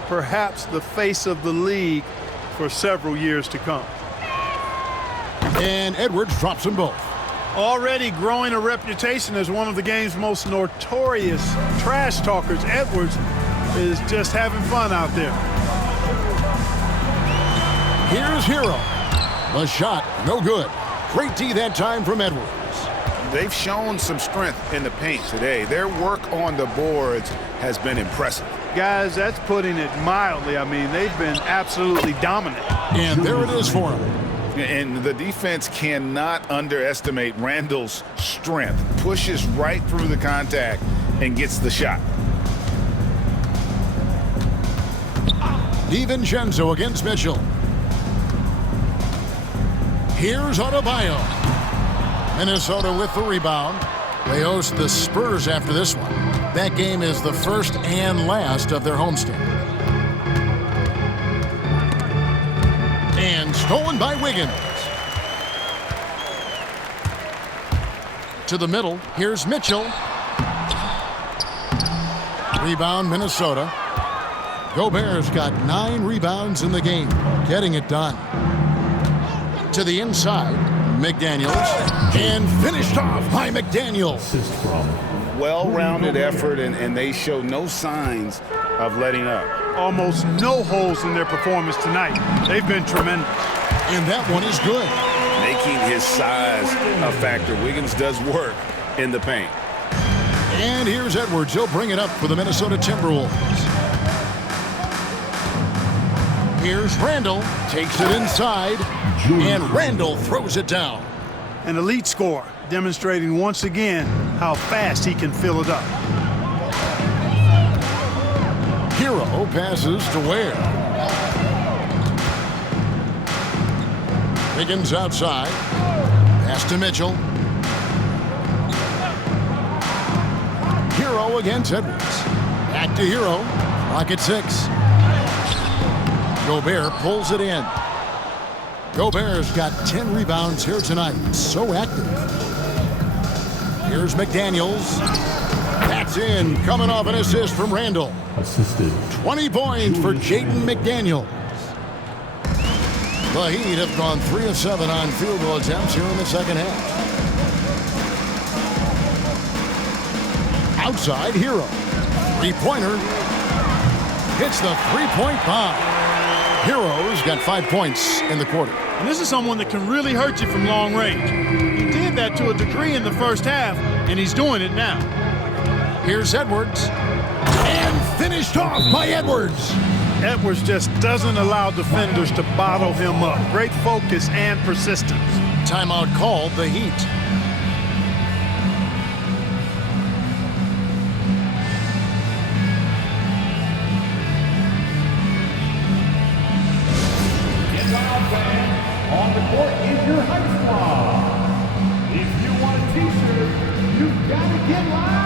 perhaps the face of the league for several years to come. And Edwards drops them both. Already growing a reputation as one of the game's most notorious trash talkers, Edwards is just having fun out there. Here's Hero. The shot, no good. Great D that time from Edwards. They've shown some strength in the paint today. Their work on the boards has been impressive. Guys, that's putting it mildly. I mean, they've been absolutely dominant. And there it is for him. And the defense cannot underestimate Randall's strength. Pushes right through the contact and gets the shot. DiVincenzo against Mitchell. Here's Adebayo. Minnesota with the rebound. They host the Spurs after this one. That game is the first and last of their homestand. And stolen by Wiggins. To the middle, here's Mitchell. Rebound, Minnesota. Gobert's got 9 rebounds in the game, getting it done. To the inside, McDaniels, and finished off by McDaniels. Well-rounded effort, and they show no signs of letting up. Almost no holes in their performance tonight. They've been tremendous. And that one is good. Making his size a factor. Wiggins does work in the paint. And here's Edwards. He'll bring it up for the Minnesota Timberwolves. Here's Randall. Takes it inside. And Randall throws it down. An elite scorer, demonstrating once again how fast he can fill it up. Hero passes to Ware. Wiggins outside. Pass to Mitchell. Hero against Edwards. Back to Hero. Clock at 6. Gobert pulls it in. Gobert's got 10 rebounds here tonight. So active. Here's McDaniels. That's in. Coming off an assist from Randall. Assisted. 20 points for Jaden McDaniels. The Heat have gone 3 of 7 on field goal attempts here in the second half. Outside, Hero. Three-pointer. Hits the three-point bomb. Hero's got 5 points in the quarter. And this is someone that can really hurt you from long range. He did that to a degree in the first half, and he's doing it now. Here's Edwards. And finished off by Edwards. Edwards just doesn't allow defenders to bottle him up. Great focus and persistence. Timeout called, the Heat. On the court is your high squad. If you want a t-shirt, you've got to get loud.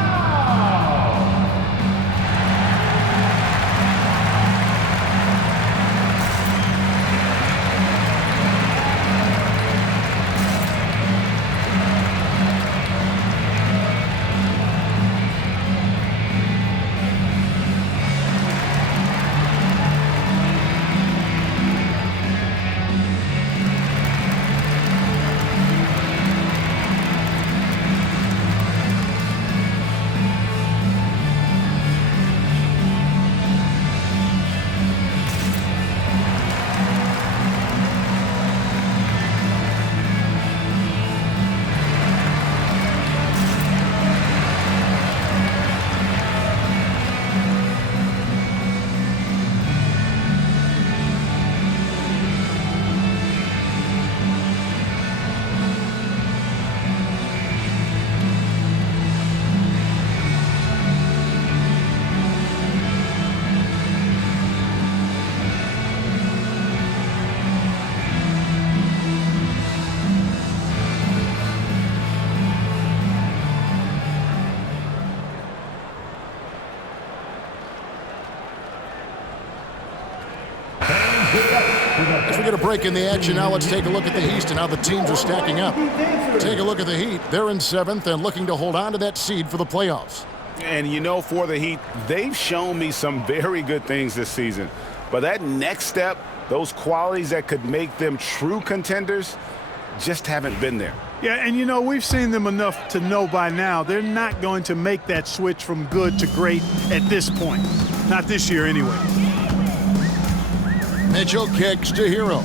As we get a break in the action now, let's take a look at the East and how the teams are stacking up. Take a look at the Heat. They're in 7th and looking to hold on to that seed for the playoffs. And you know, for the Heat, they've shown me some very good things this season. But that next step, those qualities that could make them true contenders, just haven't been there. Yeah, and you know, we've seen them enough to know by now they're not going to make that switch from good to great at this point. Not this year anyway. Mitchell kicks to Hero.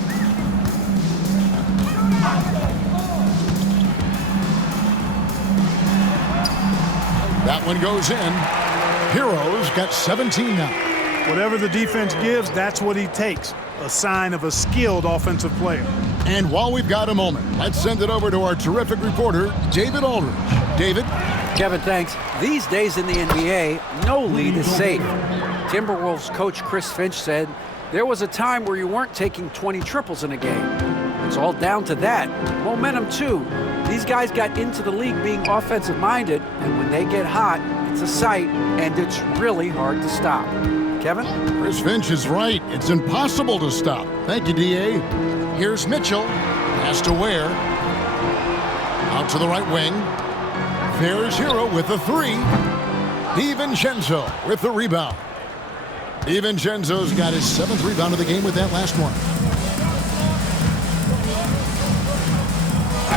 That one goes in. Hero's got 17 now. Whatever the defense gives, that's what he takes. A sign of a skilled offensive player. And while we've got a moment, let's send it over to our terrific reporter, David Aldridge. David? Kevin, thanks. These days in the NBA, no lead is safe. Timberwolves coach Chris Finch said there was a time where you weren't taking 20 triples in a game. It's all down to that. Momentum, too. These guys got into the league being offensive-minded, and when they get hot, it's a sight, and it's really hard to stop. Kevin? Chris Finch is right. It's impossible to stop. Thank you, D.A. Here's Mitchell. Pass to Ware. Out to the right wing. There's Hero with the three. DiVincenzo with the rebound. DiVincenzo's got his 7th rebound of the game with that last one.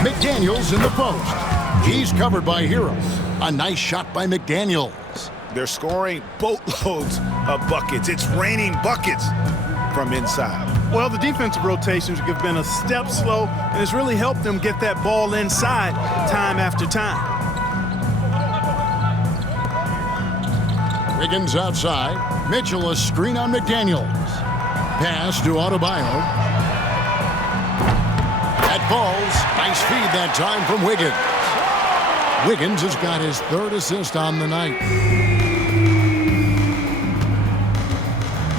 McDaniels in the post. He's covered by Hero. A nice shot by McDaniels. They're scoring boatloads of buckets. It's raining buckets from inside. Well, the defensive rotations have been a step slow, and it's really helped them get that ball inside time after time. Wiggins outside. Mitchell a screen on McDaniels. Pass to Adebayo. That falls. Nice feed that time from Wiggins. Wiggins has got his 3rd assist on the night.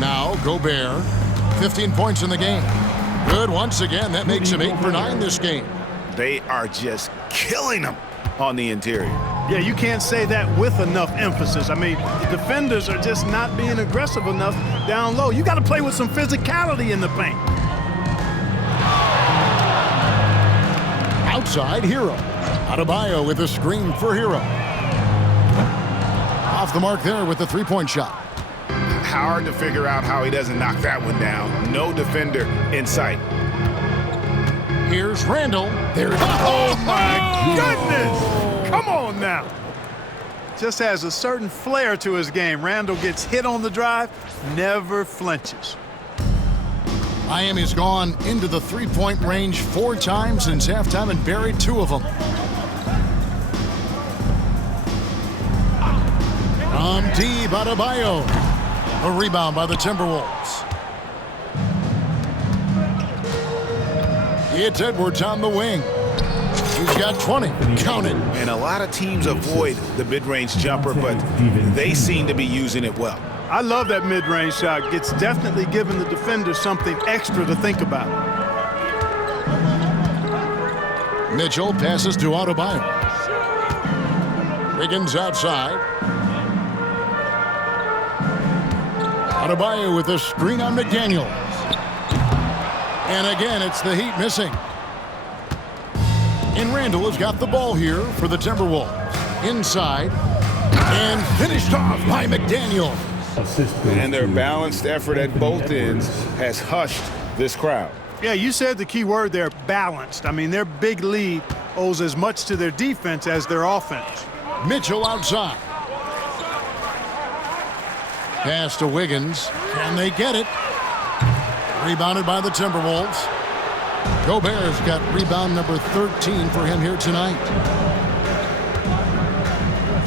Now Gobert, 15 points in the game. Good once again. That makes him 8 for 9 this game. They are just killing them on the interior. Yeah, you can't say that with enough emphasis. I mean, the defenders are just not being aggressive enough down low. You got to play with some physicality in the paint. Outside, Hero. Adebayo with a screen for Hero. Off the mark there with the 3-point shot. Hard to figure out how he doesn't knock that one down. No defender in sight. Here's Randall. There it is. Oh, my goodness. Come on now. Just has a certain flair to his game. Randall gets hit on the drive, never flinches. Miami's gone into the 3-point range 4 times since halftime and buried 2 of them. From deep, Adebayo. A rebound by the Timberwolves. It's Edwards on the wing. He's got 20. Count it. And a lot of teams avoid the mid-range jumper, but they seem to be using it well. I love that mid-range shot. It's definitely giving the defender something extra to think about. Mitchell passes to Adebayo. Wiggins outside. Adebayo with a screen on McDaniels. And again, it's the Heat missing. And Randall has got the ball here for the Timberwolves. Inside. And finished off by McDaniels. And their balanced effort at both ends has hushed this crowd. Yeah, you said the key word there, balanced. I mean, their big lead owes as much to their defense as their offense. Mitchell outside. Pass to Wiggins. Can they get it? Rebounded by the Timberwolves. Gobert's got rebound number 13 for him here tonight.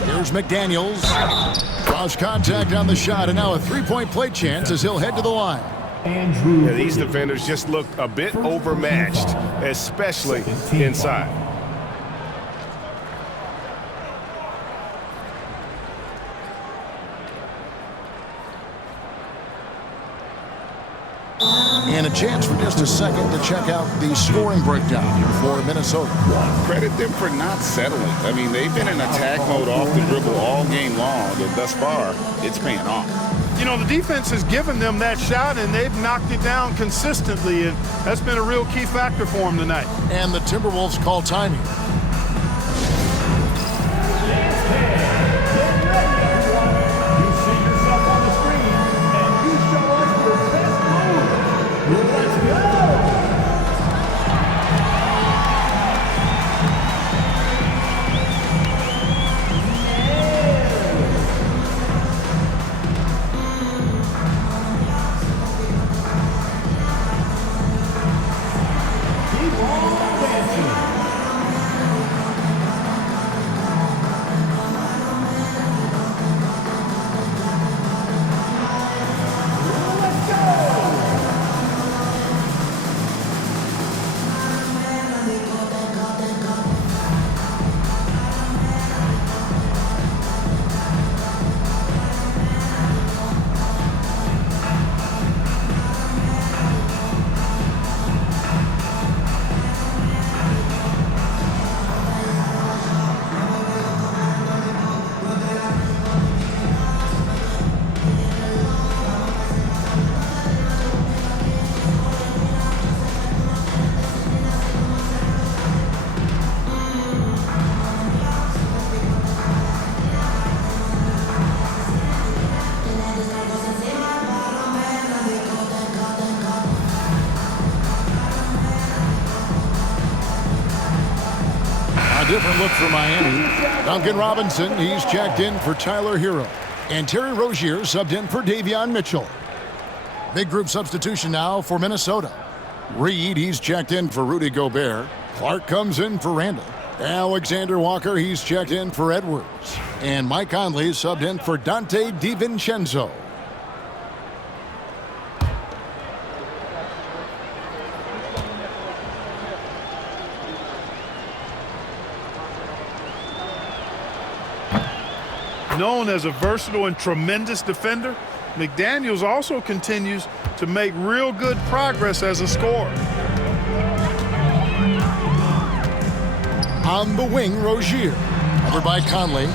Here's McDaniels. Cross contact on the shot, and now a 3-point play chance as he'll head to the line. Yeah, these defenders just look a bit overmatched, especially inside. And a chance for just a second to check out the scoring breakdown for Minnesota. Credit them for not settling. I mean, they've been in attack mode off the dribble all game long, and thus far, it's paying off. You know, the defense has given them that shot, and they've knocked it down consistently, and that's been a real key factor for them tonight. And the Timberwolves call timing. Different look for Miami. Duncan Robinson, he's checked in for Tyler Hero. And Terry Rozier subbed in for Davion Mitchell. Big group substitution now for Minnesota. Reed, he's checked in for Rudy Gobert. Clark comes in for Randall. Alexander Walker, he's checked in for Edwards. And Mike Conley subbed in for Dante DiVincenzo. Known as a versatile and tremendous defender, McDaniels also continues to make real good progress as a scorer. On the wing, Rozier. Covered by Conley.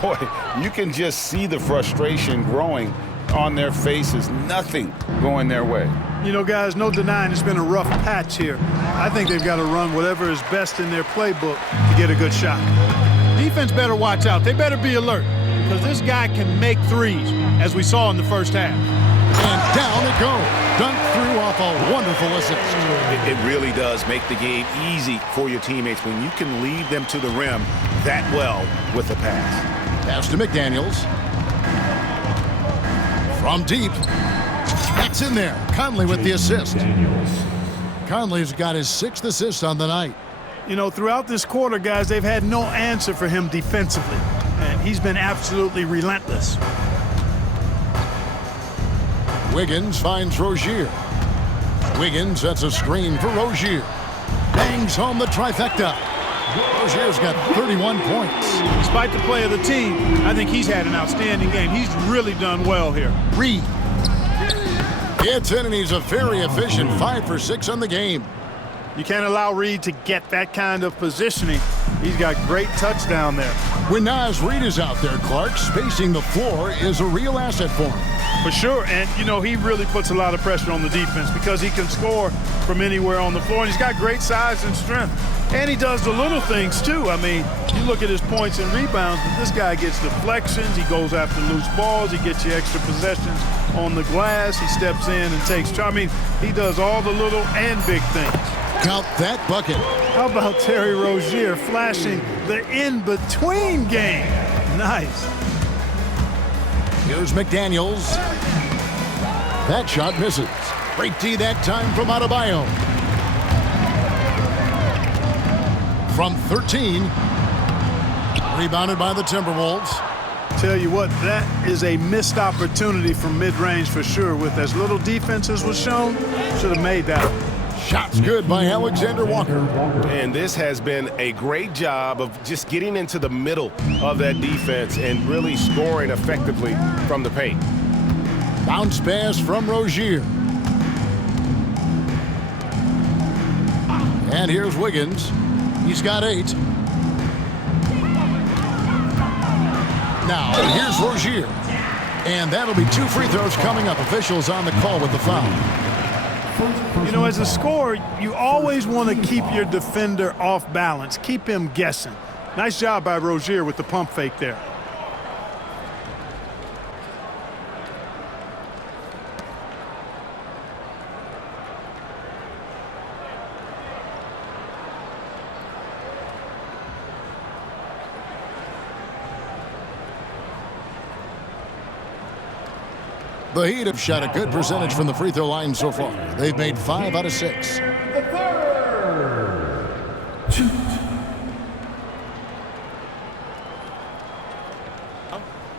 Boy, you can just see the frustration growing on their faces. Nothing going their way. You know, guys, no denying it's been a rough patch here. I think they've got to run whatever is best in their playbook to get a good shot. Defense better watch out. They better be alert because this guy can make threes, as we saw in the first half. And down it goes. Dunked through off a wonderful assist. It really does make the game easy for your teammates when you can lead them to the rim that well with a pass. Pass to McDaniels. From deep. That's in there. Conley with the assist. Conley's got his 6th assist on the night. You know, throughout this quarter, guys, they've had no answer for him defensively. And he's been absolutely relentless. Wiggins finds Rozier. Wiggins sets a screen for Rozier. Bangs home the trifecta. Rozier's got 31 points. Despite the play of the team, I think he's had an outstanding game. He's really done well here. Reed. Gets in, and he's a very efficient 5 for 6 on the game. You can't allow Reed to get that kind of positioning. He's got great touch down there. When Naz Reed is out there, Clark, spacing the floor is a real asset for him. For sure, and you know, he really puts a lot of pressure on the defense because he can score from anywhere on the floor, and he's got great size and strength. And he does the little things too. I mean, you look at his points and rebounds, but this guy gets deflections, he goes after loose balls, he gets you extra possessions on the glass, he steps in and takes charge. I mean, he does all the little and big things. Count that bucket. How about Terry Rozier flashing the in-between game? Nice. Here's McDaniels. That shot misses. Break D that time from Adebayo. From 13. Rebounded by the Timberwolves. Tell you what, that is a missed opportunity from mid-range for sure. With as little defense as was shown, should have made that. Shots good by Alexander Walker. And this has been a great job of just getting into the middle of that defense and really scoring effectively from the paint. Bounce pass from Rozier. And here's Wiggins. He's got 8. Now, here's Rozier. And that'll be 2 free throws coming up. Officials on the call with the foul. You know, as a scorer, you always want to keep your defender off balance. Keep him guessing. Nice job by Rozier with the pump fake there. The Heat have shot a good percentage from the free throw line so far. They've made 5 out of 6.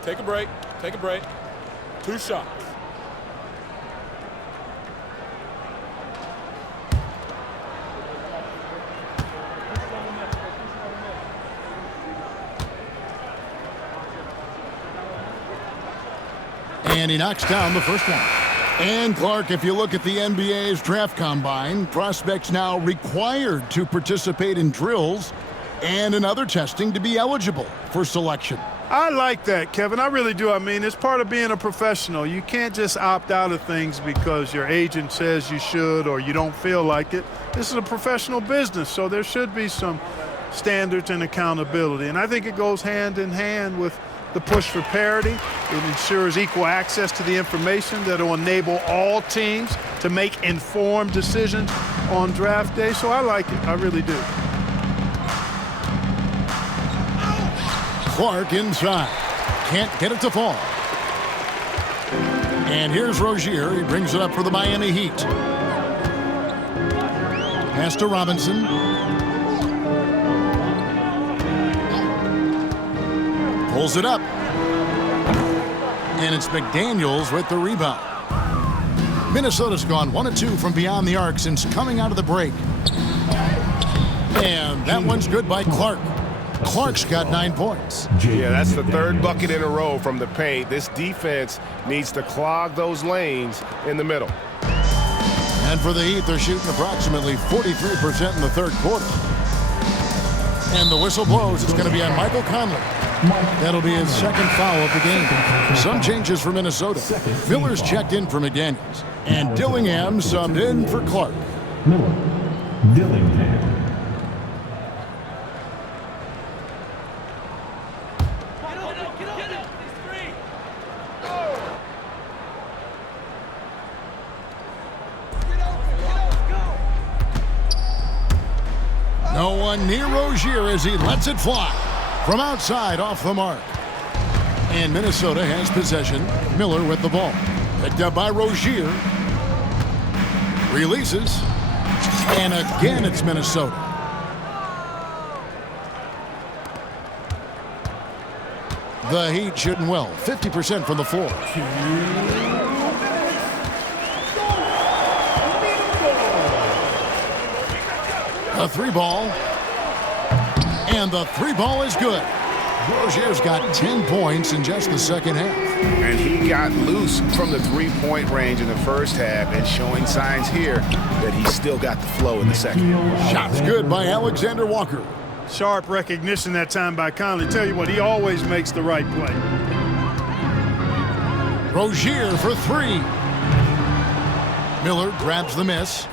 Take a break. Take a break. 2 shots. And he knocks down the first one. And Clark, if you look at the NBA's draft combine, prospects now required to participate in drills and in other testing to be eligible for selection. I like that, Kevin. I really do. I mean, it's part of being a professional. You can't just opt out of things because your agent says you should or you don't feel like it. This is a professional business, so there should be some standards and accountability. And I think it goes hand in hand with the push for parity. It ensures equal access to the information that will enable all teams to make informed decisions on draft day. So I like it. I really do. Clark inside. Can't get it to fall. And here's Rozier. He brings it up for the Miami Heat. Pass to Robinson. Pulls it up. And it's McDaniels with the rebound. Minnesota's gone 1 of 2 from beyond the arc since coming out of the break. And that one's good by Clark. Clark's got 9 points. Yeah, that's the third bucket in a row from the paint. This defense needs to clog those lanes in the middle. And for the Heat, they're shooting approximately 43% in the third quarter. And the whistle blows. It's going to be on Michael Conley. That'll be his second foul of the game. Some changes for Minnesota. Miller's checked in for McDaniels. And Dillingham subbed in for Clark. Miller, Dillingham. No one near Rozier as he lets it fly. From outside, off the mark. And Minnesota has possession. Miller with the ball. Picked up by Rozier. Releases. And again, it's Minnesota. The Heat shooting well. 50% from the floor. A three ball. And the three ball is good. Rozier's got 10 points in just the second half. And he got loose from the three-point range in the first half and showing signs here that he's still got the flow in the second. Shots good by Alexander Walker. Sharp recognition that time by Conley. Tell you what, he always makes the right play. Rozier for three. Miller grabs the miss.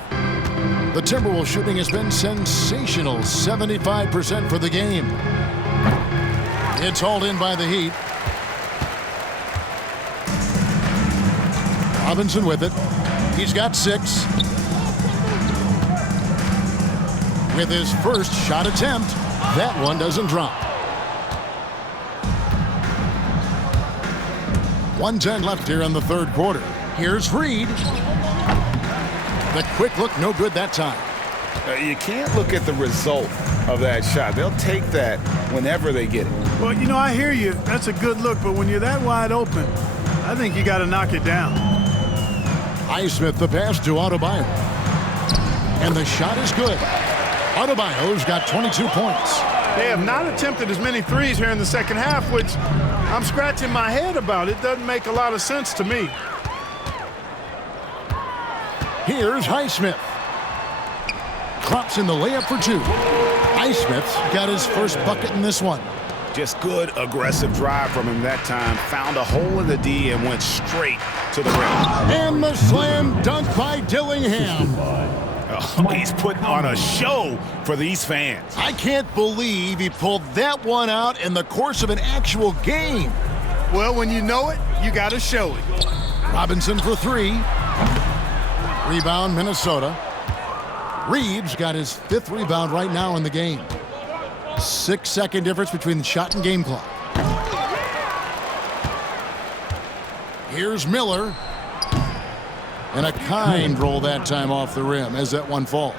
The Timberwolves shooting has been sensational. 75% for the game. It's hauled in by the Heat. Robinson with it. He's got 6. With his first shot attempt, that one doesn't drop. 1:10 left here in the third quarter. Here's Reed. The quick look, no good that time. You can't look at the result of that shot. They'll take that whenever they get it. Well, you know, I hear you. That's a good look, but when you're that wide open, I think you got to knock it down. Highsmith the pass to Adebayo. And the shot is good. Adebayo's got 22 points. They have not attempted as many threes here in the second half, which I'm scratching my head about. It doesn't make a lot of sense to me. Here's Highsmith. Drops in the layup for 2. Highsmith's got his first bucket in this one. Just good aggressive drive from him that time. Found a hole in the D and went straight to the rim. And the slam dunk by Dillingham. Oh, he's putting on a show for these fans. I can't believe he pulled that one out in the course of an actual game. Well, when you know it, you got to show it. Robinson for 3. Rebound, Minnesota. Reeves got his 5th rebound right now in the game. 6-second difference between the shot and game clock. Here's Miller. And a kind roll that time off the rim as that one falls.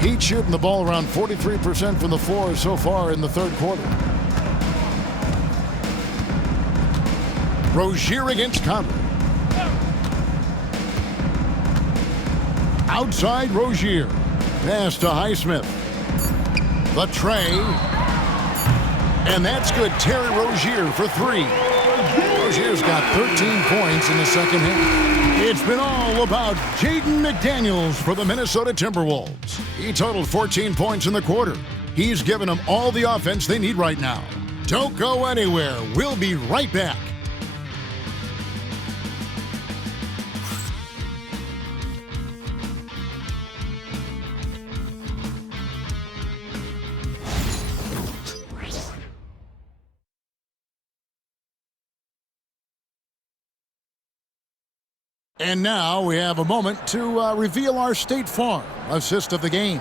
Heat shooting the ball around 43% from the floor so far in the third quarter. Rozier against Conley. Outside Rozier. Pass to Highsmith. The tray. And that's good. Terry Rozier for 3. Rozier's got 13 points in the second half. It's been all about Jaden McDaniels for the Minnesota Timberwolves. He totaled 14 points in the quarter. He's given them all the offense they need right now. Don't go anywhere. We'll be right back. And now we have a moment to reveal our State Farm assist of the game.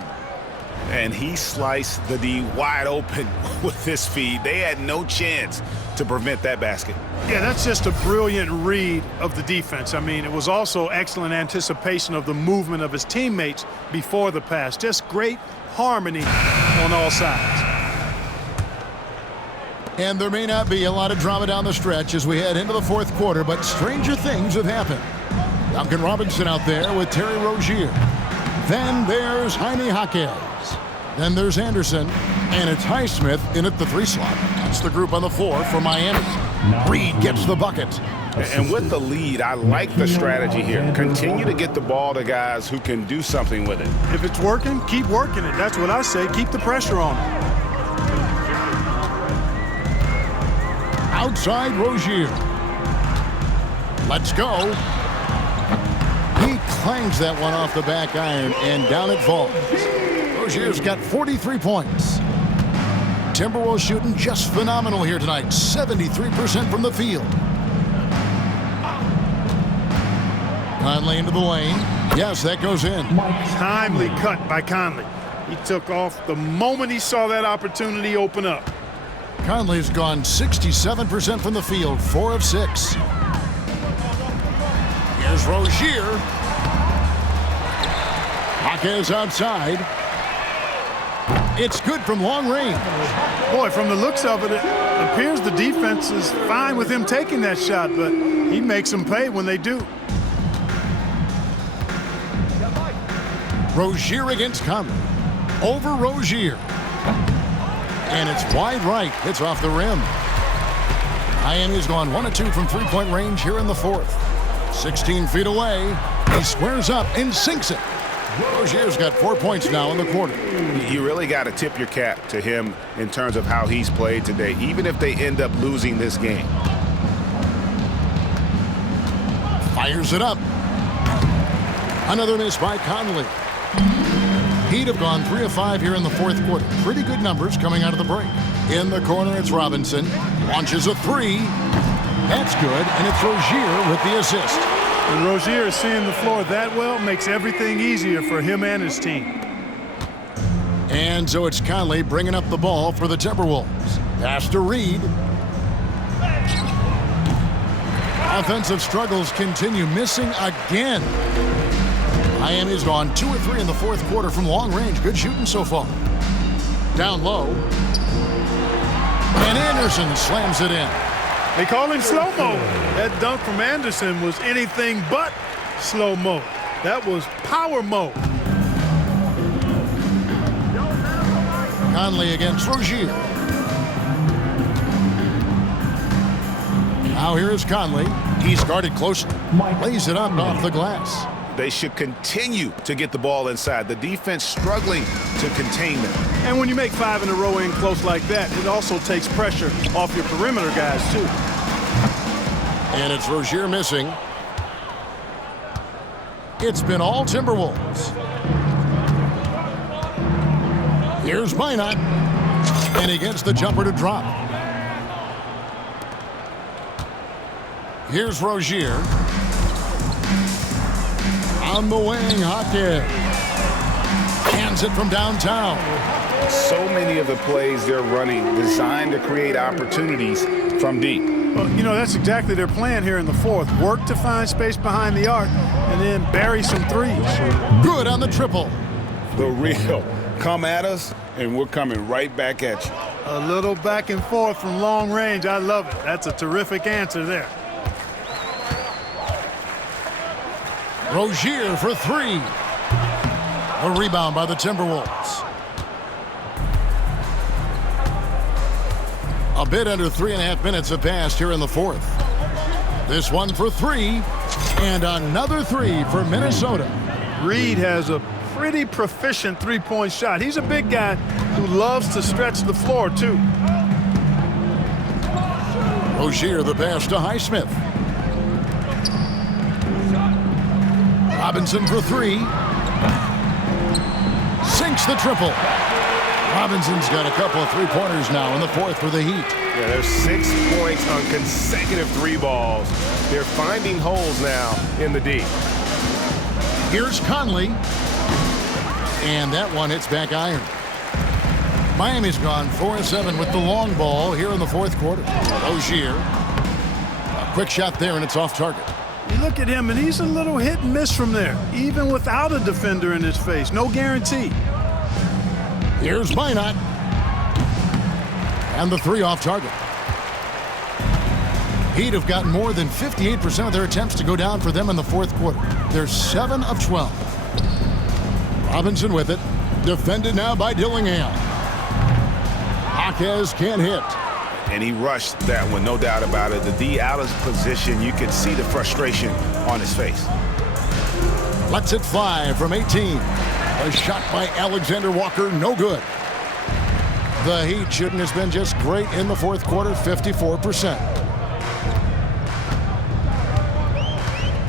And he sliced the D wide open with his feed. They had no chance to prevent that basket. Yeah, that's just a brilliant read of the defense. I mean, it was also excellent anticipation of the movement of his teammates before the pass. Just great harmony on all sides. And there may not be a lot of drama down the stretch as we head into the fourth quarter, but stranger things have happened. Duncan Robinson out there with Terry Rozier. Then there's Jaime Jaquez. Then there's Anderson. And it's Highsmith in at the 3 slot. That's the group on the floor for Miami. Reed gets the bucket. And with the lead, I like the strategy here. Continue to get the ball to guys who can do something with it. If it's working, keep working it. That's what I say. Keep the pressure on him. Outside Rozier. Let's go. He clangs that one off the back iron, and down it falls. Rozier's got 43 points. Timberwolves shooting just phenomenal here tonight. 73% from the field. Conley into the lane. Yes, that goes in. Timely cut by Conley. He took off the moment he saw that opportunity open up. Conley's gone 67% from the field, 4 of 6. Here's Rozier. Jaquez outside. It's good from long range. Boy, from the looks of it, it appears the defense is fine with him taking that shot, but he makes them pay when they do. Rozier against Conley. Over Rozier. And it's wide right. It's off the rim. Miami's gone 1 of 2 from 3-point range here in the 4th. 16 feet away. He squares up and sinks it. Rozier's got 4 points now in the quarter. You really got to tip your cap to him in terms of how he's played today, even if they end up losing this game. Fires it up. Another miss by Conley. He'd have gone 3 of 5 here in the 4th quarter. Pretty good numbers coming out of the break. In the corner, it's Robinson. Launches a 3. That's good, and it's Rozier with the assist. And Rozier seeing the floor that well makes everything easier for him and his team. And so it's Conley bringing up the ball for the Timberwolves. Pass to Reed. Offensive struggles continue, missing again. Miami's gone 2 of 3 in the 4th quarter from long range. Good shooting so far. Down low. And Anderson slams it in. They call him slow-mo. That dunk from Anderson was anything but slow-mo. That was power mo. Conley against Rozier. Now here is Conley. He's guarded closely. Lays it up off the glass. They should continue to get the ball inside. The defense struggling to contain them. And when you make 5 in a row in close like that, it also takes pressure off your perimeter guys, too. And it's Rozier missing. It's been all Timberwolves. Here's Minot. And he gets the jumper to drop. Here's Rozier. On the wing, Jaquez. Hands it from downtown. So many of the plays they're running designed to create opportunities from deep. Well, you know, that's exactly their plan here in the 4th. Work to find space behind the arc and then bury some threes. Good on the triple. The real. Come at us, and we're coming right back at you. A little back and forth from long range. I love it. That's a terrific answer there. Rozier for 3. A rebound by the Timberwolves. A bit under 3.5 minutes have passed here in the 4th. This one for 3. And another 3 for Minnesota. Reed has a pretty proficient three-point shot. He's a big guy who loves to stretch the floor, too. Rozier the pass to Highsmith. Robinson for 3. Sinks the triple. Robinson's got a couple of three-pointers now in the 4th for the Heat. Yeah, there's 6 points on consecutive 3 balls. They're finding holes now in the D. Here's Conley. And that one hits back iron. Miami's gone 4 of 7 with the long ball here in the 4th quarter. Rozier. A quick shot there, and it's off target. You look at him, and he's a little hit and miss from there, even without a defender in his face. No guarantee. Here's Minot. And the 3 off target. Heat have gotten more than 58% of their attempts to go down for them in the 4th quarter. They're 7 of 12. Robinson with it. Defended now by Dillingham. Jaquez can't hit. And he rushed that one, no doubt about it. The D out of position, you could see the frustration on his face. Lets it fly from 18. A shot by Alexander Walker, no good. The Heat shooting has been just great in the fourth quarter, 54%.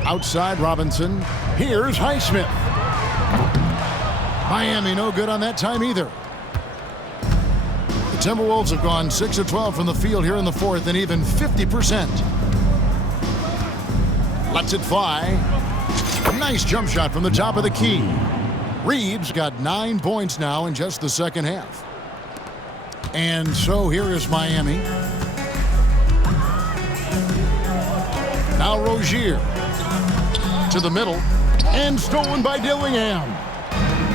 Outside Robinson. Here's Highsmith. Miami no good on that time either. The Timberwolves have gone 6 of 12 from the field here in the fourth and even 50%. Lets it fly. Nice jump shot from the top of the key. Reeves got 9 points now in just the second half. And so here is Miami. Now Rozier to the middle and stolen by Dillingham.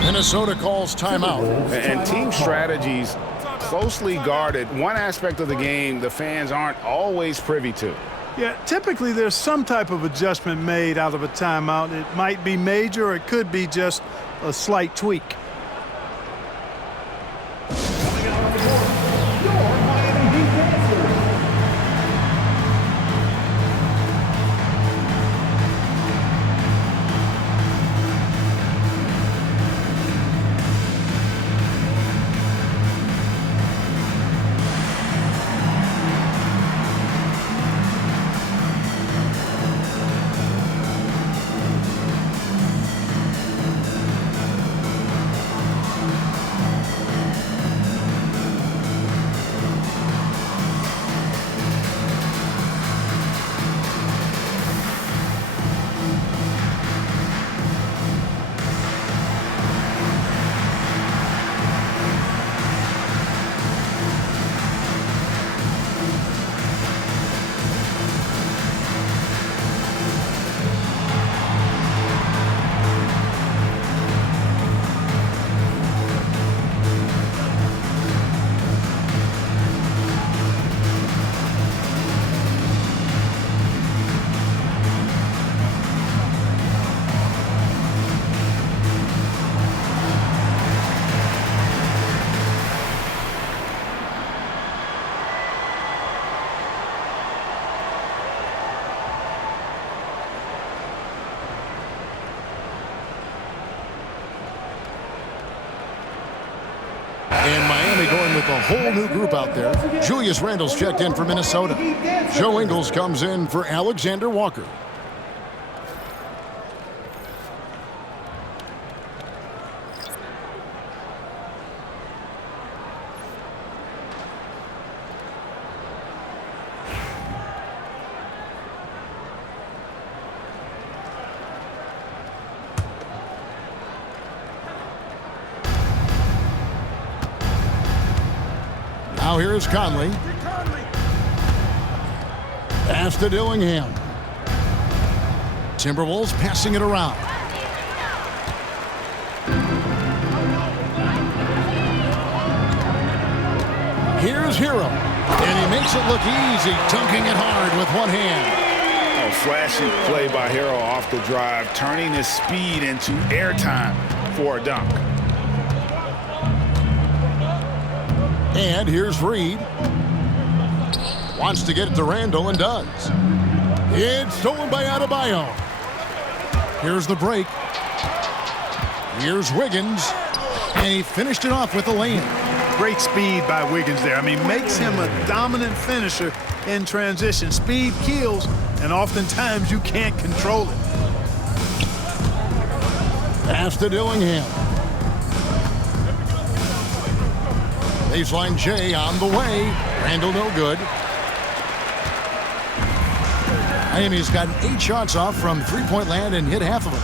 Minnesota calls timeout. And team strategies closely guarded. One aspect of the game the fans aren't always privy to. Yeah, typically there's some type of adjustment made out of a timeout. It might be major or it could be just a slight tweak. And Miami going with a whole new group out there. Julius Randle's checked in for Minnesota. Joe Ingles comes in for Alexander Walker. Now here's Conley. Pass to Dillingham. Timberwolves passing it around. Here's Hero. And he makes it look easy, dunking it hard with one hand. A flashy play by Hero off the drive, turning his speed into airtime for a dunk. And here's Reed. Wants to get it to Randle and does. It's stolen by Adebayo. Here's the break. Here's Wiggins. And he finished it off with a lane. Great speed by Wiggins there. I mean, makes him a dominant finisher in transition. Speed kills, and oftentimes you can't control it. Pass to Dillingham. Baseline J on the way. Randle no good. Miami's gotten 8 shots off from three-point land and hit half of them.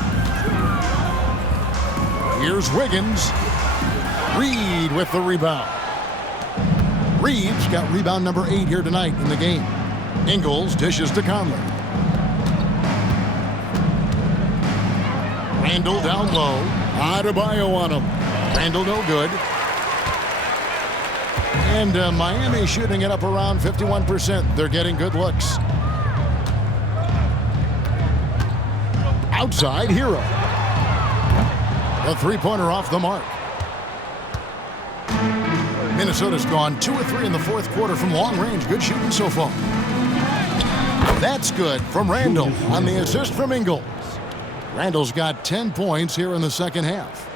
Here's Wiggins. Reed with the rebound. Reed's got rebound number 8 here tonight in the game. Ingles dishes to Conley. Randle down low. Adebayo on him. Randle no good. And Miami shooting it up around 51%. They're getting good looks. Outside Hero. A three-pointer off the mark. Minnesota's gone 2 of 3 in the fourth quarter from long range. Good shooting so far. That's good from Randall on the assist from Ingles. Randall's got 10 points here in the second half.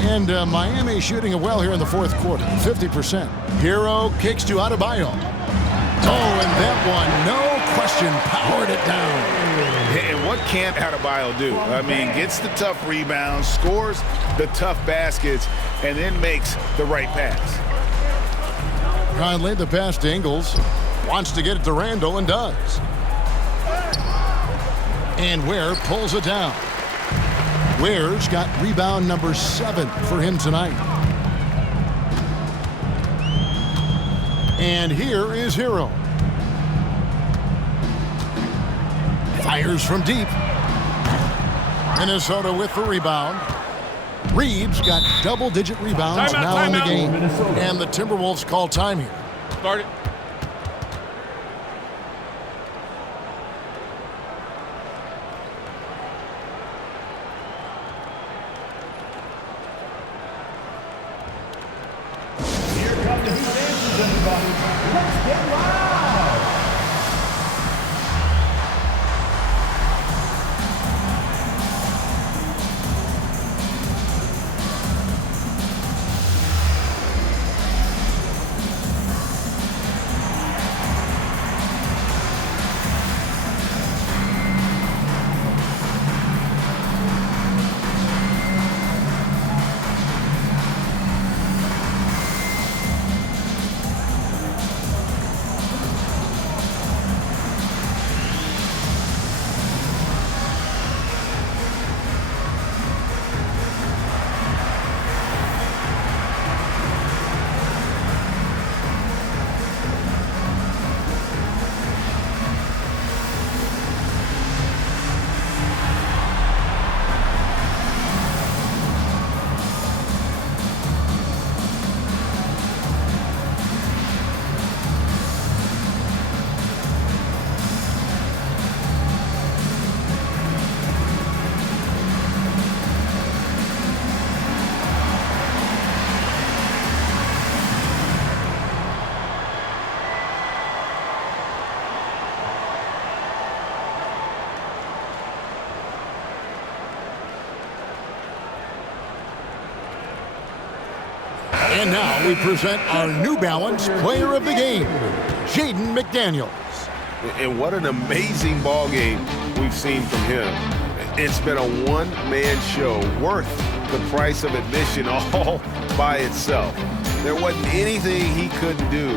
And Miami shooting it well here in the fourth quarter, 50%. Hero kicks to Adebayo. Oh, and that one, no question, powered it down. And what can't Adebayo do? I mean, gets the tough rebounds, scores the tough baskets, and then makes the right pass. Conley, the pass to Ingles. Wants to get it to Randall and does. And Ware pulls it down. Ware's got rebound number 7 for him tonight. And here is Hero. Fires from deep. Minnesota with the rebound. Reeves got double-digit rebounds now in the game. And the Timberwolves call time here. Start it. Let's get loud! And now we present our New Balance Player of the Game, Jaden McDaniels. And what an amazing ball game we've seen from him. It's been a one-man show worth the price of admission all by itself. There wasn't anything he couldn't do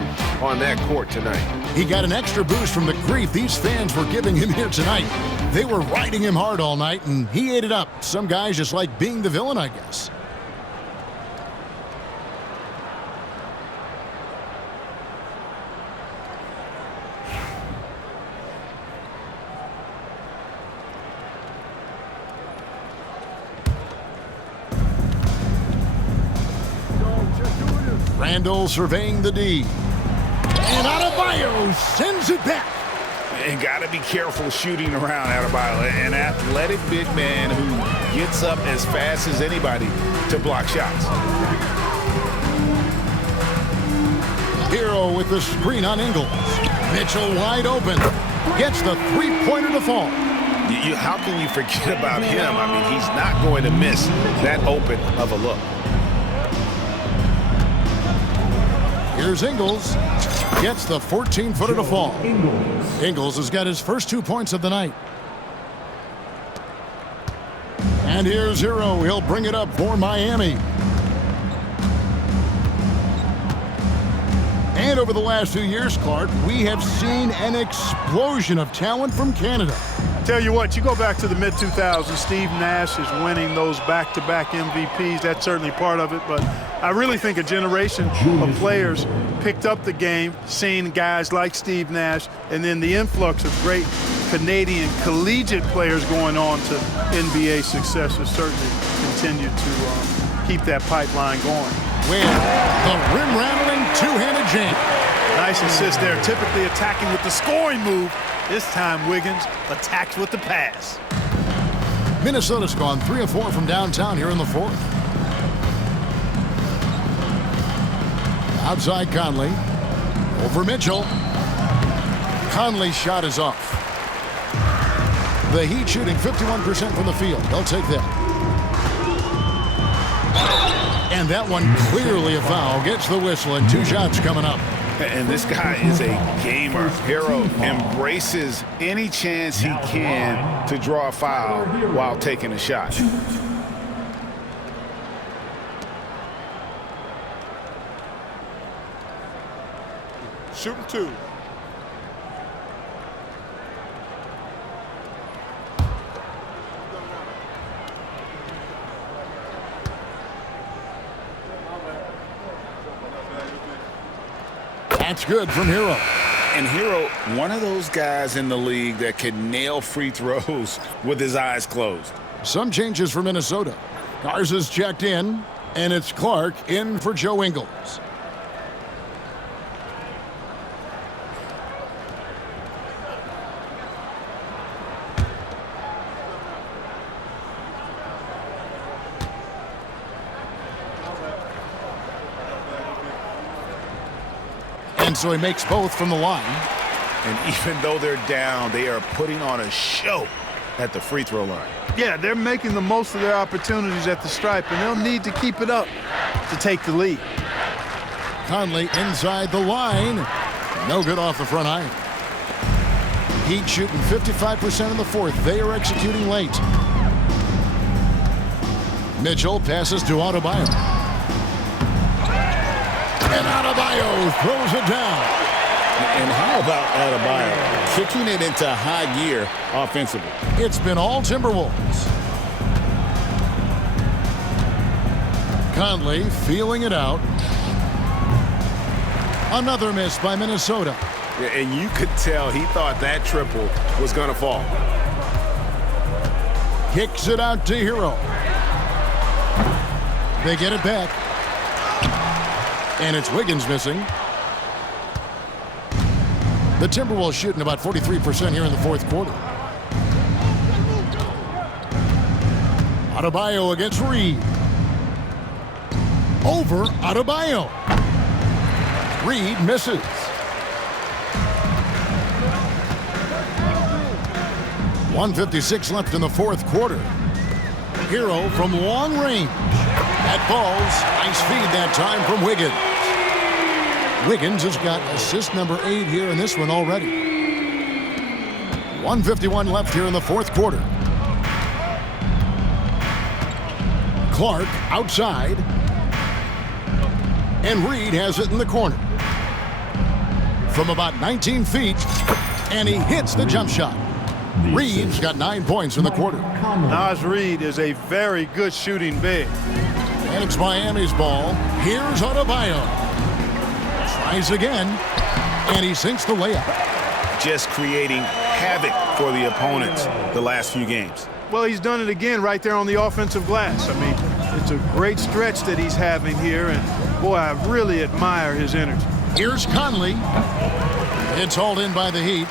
on that court tonight. He got an extra boost from the grief these fans were giving him here tonight. They were riding him hard all night, and he ate it up. Some guys just like being the villain, I guess. Randall surveying the D. And Adebayo sends it back. And got to be careful shooting around Adebayo. An athletic big man who gets up as fast as anybody to block shots. Hero with the screen on Ingles. Mitchell wide open. Gets the three-pointer to fall. How can you forget about him? I mean, he's not going to miss that open of a look. Here's Ingles. Gets the 14-footer to fall. Ingles has got his first 2 points of the night. And here's Hero. He'll bring it up for Miami. And over the last few years, Clark, we have seen an explosion of talent from Canada. Tell you what, you go back to the mid-2000s, Steve Nash is winning those back-to-back MVPs. That's certainly part of it, but I really think a generation of players picked up the game, seeing guys like Steve Nash, and then the influx of great Canadian collegiate players going on to NBA success has certainly continued to keep that pipeline going. With the rim-rattling two-handed jam. Nice assist there, typically attacking with the scoring move. This time, Wiggins attacked with the pass. Minnesota's gone 3 of 4 from downtown here in the fourth. Outside Conley. Over Mitchell. Conley's shot is off. The Heat shooting 51% from the field. They'll take that. And that one clearly a foul. Gets the whistle and 2 shots coming up. And this guy is a gamer. Hero embraces any chance he can to draw a foul while taking a shot. Shooting 2. That's good from Hero. And Hero, one of those guys in the league that can nail free throws with his eyes closed. Some changes for Minnesota. Garza's checked in, and it's Clark in for Joe Ingles. And so he makes both from the line. And even though they're down, they are putting on a show at the free throw line. Yeah, they're making the most of their opportunities at the stripe, and they'll need to keep it up to take the lead. Conley inside the line. No good off the front iron. Heat shooting 55% in the fourth. They are executing late. Mitchell passes to Adebayo. And Adebayo throws it down. And how about Adebayo kicking it into high gear offensively? It's been all Timberwolves. Conley feeling it out. Another miss by Minnesota. Yeah, and you could tell he thought that triple was going to fall. Kicks it out to Hero. They get it back. And it's Wiggins missing. The Timberwolves shooting about 43% here in the fourth quarter. Adebayo against Reed. Over Adebayo. Reed misses. .156 left in the fourth quarter. Hero from long range. That falls. Nice feed that time from Wiggins. Wiggins has got assist number 8 here in this one already. 1:51 left here in the fourth quarter. Clark outside. And Reed has it in the corner. From about 19 feet. And he hits the jump shot. Reed's got 9 points in the quarter. Naz Reid is a very good shooting big. And it's Miami's ball. Here's Adebayo. Tries again. And he sinks the layup. Just creating havoc for the opponents the last few games. Well, he's done it again right there on the offensive glass. I mean, it's a great stretch that he's having here. And, boy, I really admire his energy. Here's Conley. It's hauled in by the Heat.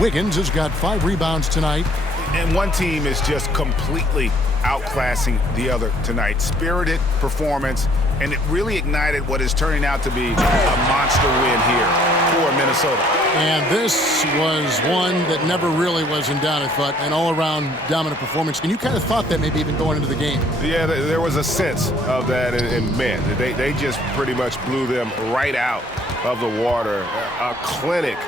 Wiggins has got 5 rebounds tonight. And one team is just completely outclassing the other tonight. Spirited performance, and it really ignited what is turning out to be a monster win here for Minnesota. And this was one that never really was in doubt, I thought, an all-around dominant performance. And you kind of thought that maybe even going into the game. Yeah, there was a sense of that, and man, they just pretty much blew them right out of the water. A clinic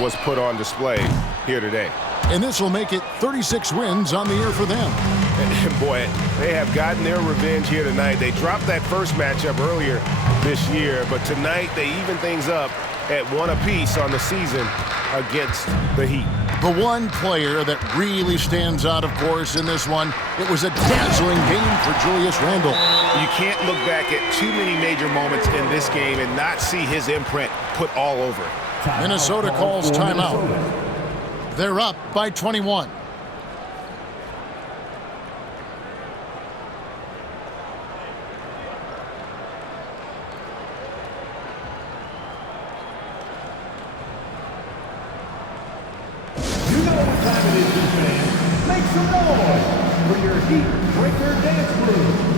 was put on display here today. And this will make it 36 wins on the year for them. And boy, they have gotten their revenge here tonight. They dropped that first matchup earlier this year, but tonight they even things up at 1 apiece on the season against the Heat. The one player that really stands out, of course, in this one, it was a dazzling game for Julius Randle. You can't look back at too many major moments in this game and not see his imprint put all over it. Minnesota calls timeout. They're up by 21. You know what time it is, fans. Make some noise. for your Heat Breaker Dance Crew.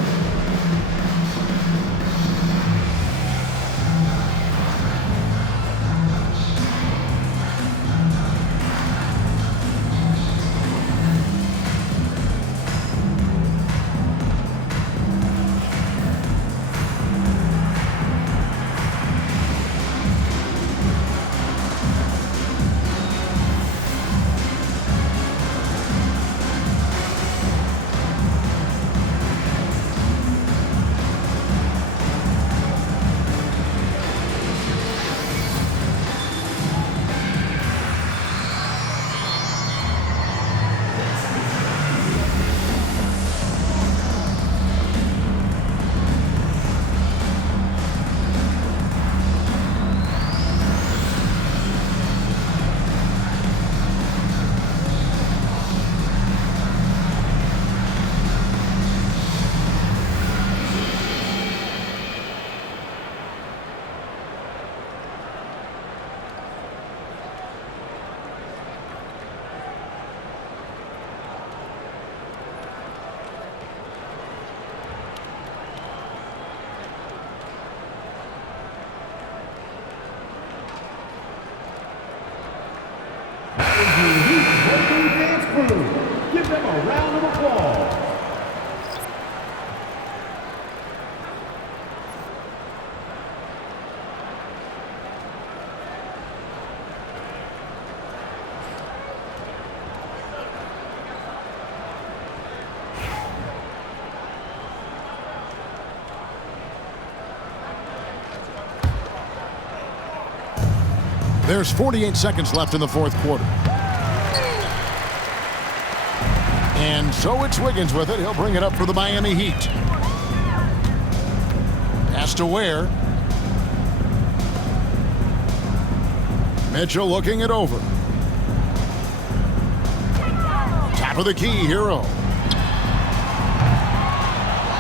Dance Crew. Give them a round of applause. There's 48 seconds left in the fourth quarter. And so it's Wiggins with it. He'll bring it up for the Miami Heat. Pass to Ware. Mitchell looking it over. Top of the key, Hero.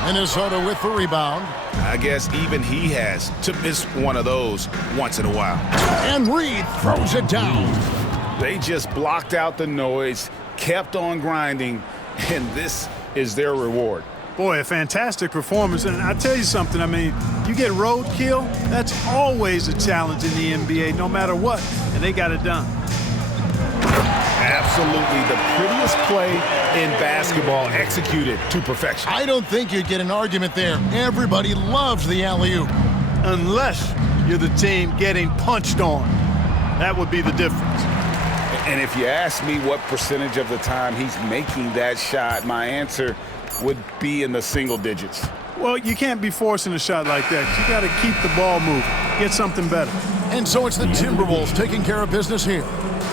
Minnesota with the rebound. I guess even he has to miss one of those once in a while. And Reed throws it down. They just blocked out the noise, kept on grinding, and this is their reward. Boy, a fantastic performance. And I tell you something, I mean, you get roadkill, that's always a challenge in the NBA, no matter what, and they got it done. Absolutely the prettiest play in basketball, executed to perfection. I don't think you'd get an argument there. Everybody loves the alley-oop. Unless you're the team getting punched on. That would be the difference. And if you ask me what percentage of the time he's making that shot, my answer would be in the single digits. Well, you can't be forcing a shot like that. You got to keep the ball moving. Get something better. And so it's the Timberwolves taking care of business here.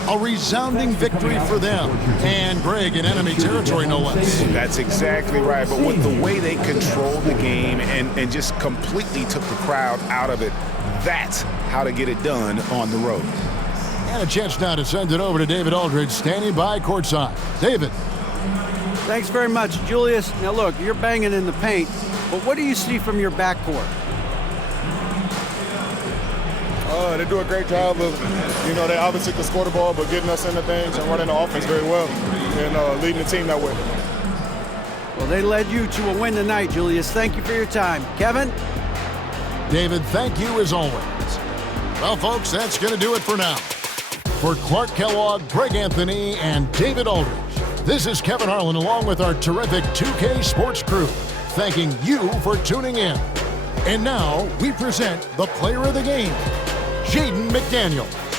A resounding victory for them. And Greg in enemy territory, no less. That's exactly right. But with the way they controlled the game and just completely took the crowd out of it, that's how to get it done on the road. And a chance now to send it over to David Aldridge, standing by courtside. David. Thanks very much, Julius. Now look, you're banging in the paint, but what do you see from your backcourt? They do a great job of, they obviously can score the ball, but getting us into things and running the offense very well and leading the team that way. Well, they led you to a win tonight, Julius. Thank you for your time. Kevin? David, thank you as always. Well, folks, that's going to do it for now. For Clark Kellogg, Greg Anthony, and David Aldridge, this is Kevin Harlan along with our terrific 2K Sports crew, thanking you for tuning in. And now we present the player of the game, Jaden McDaniels.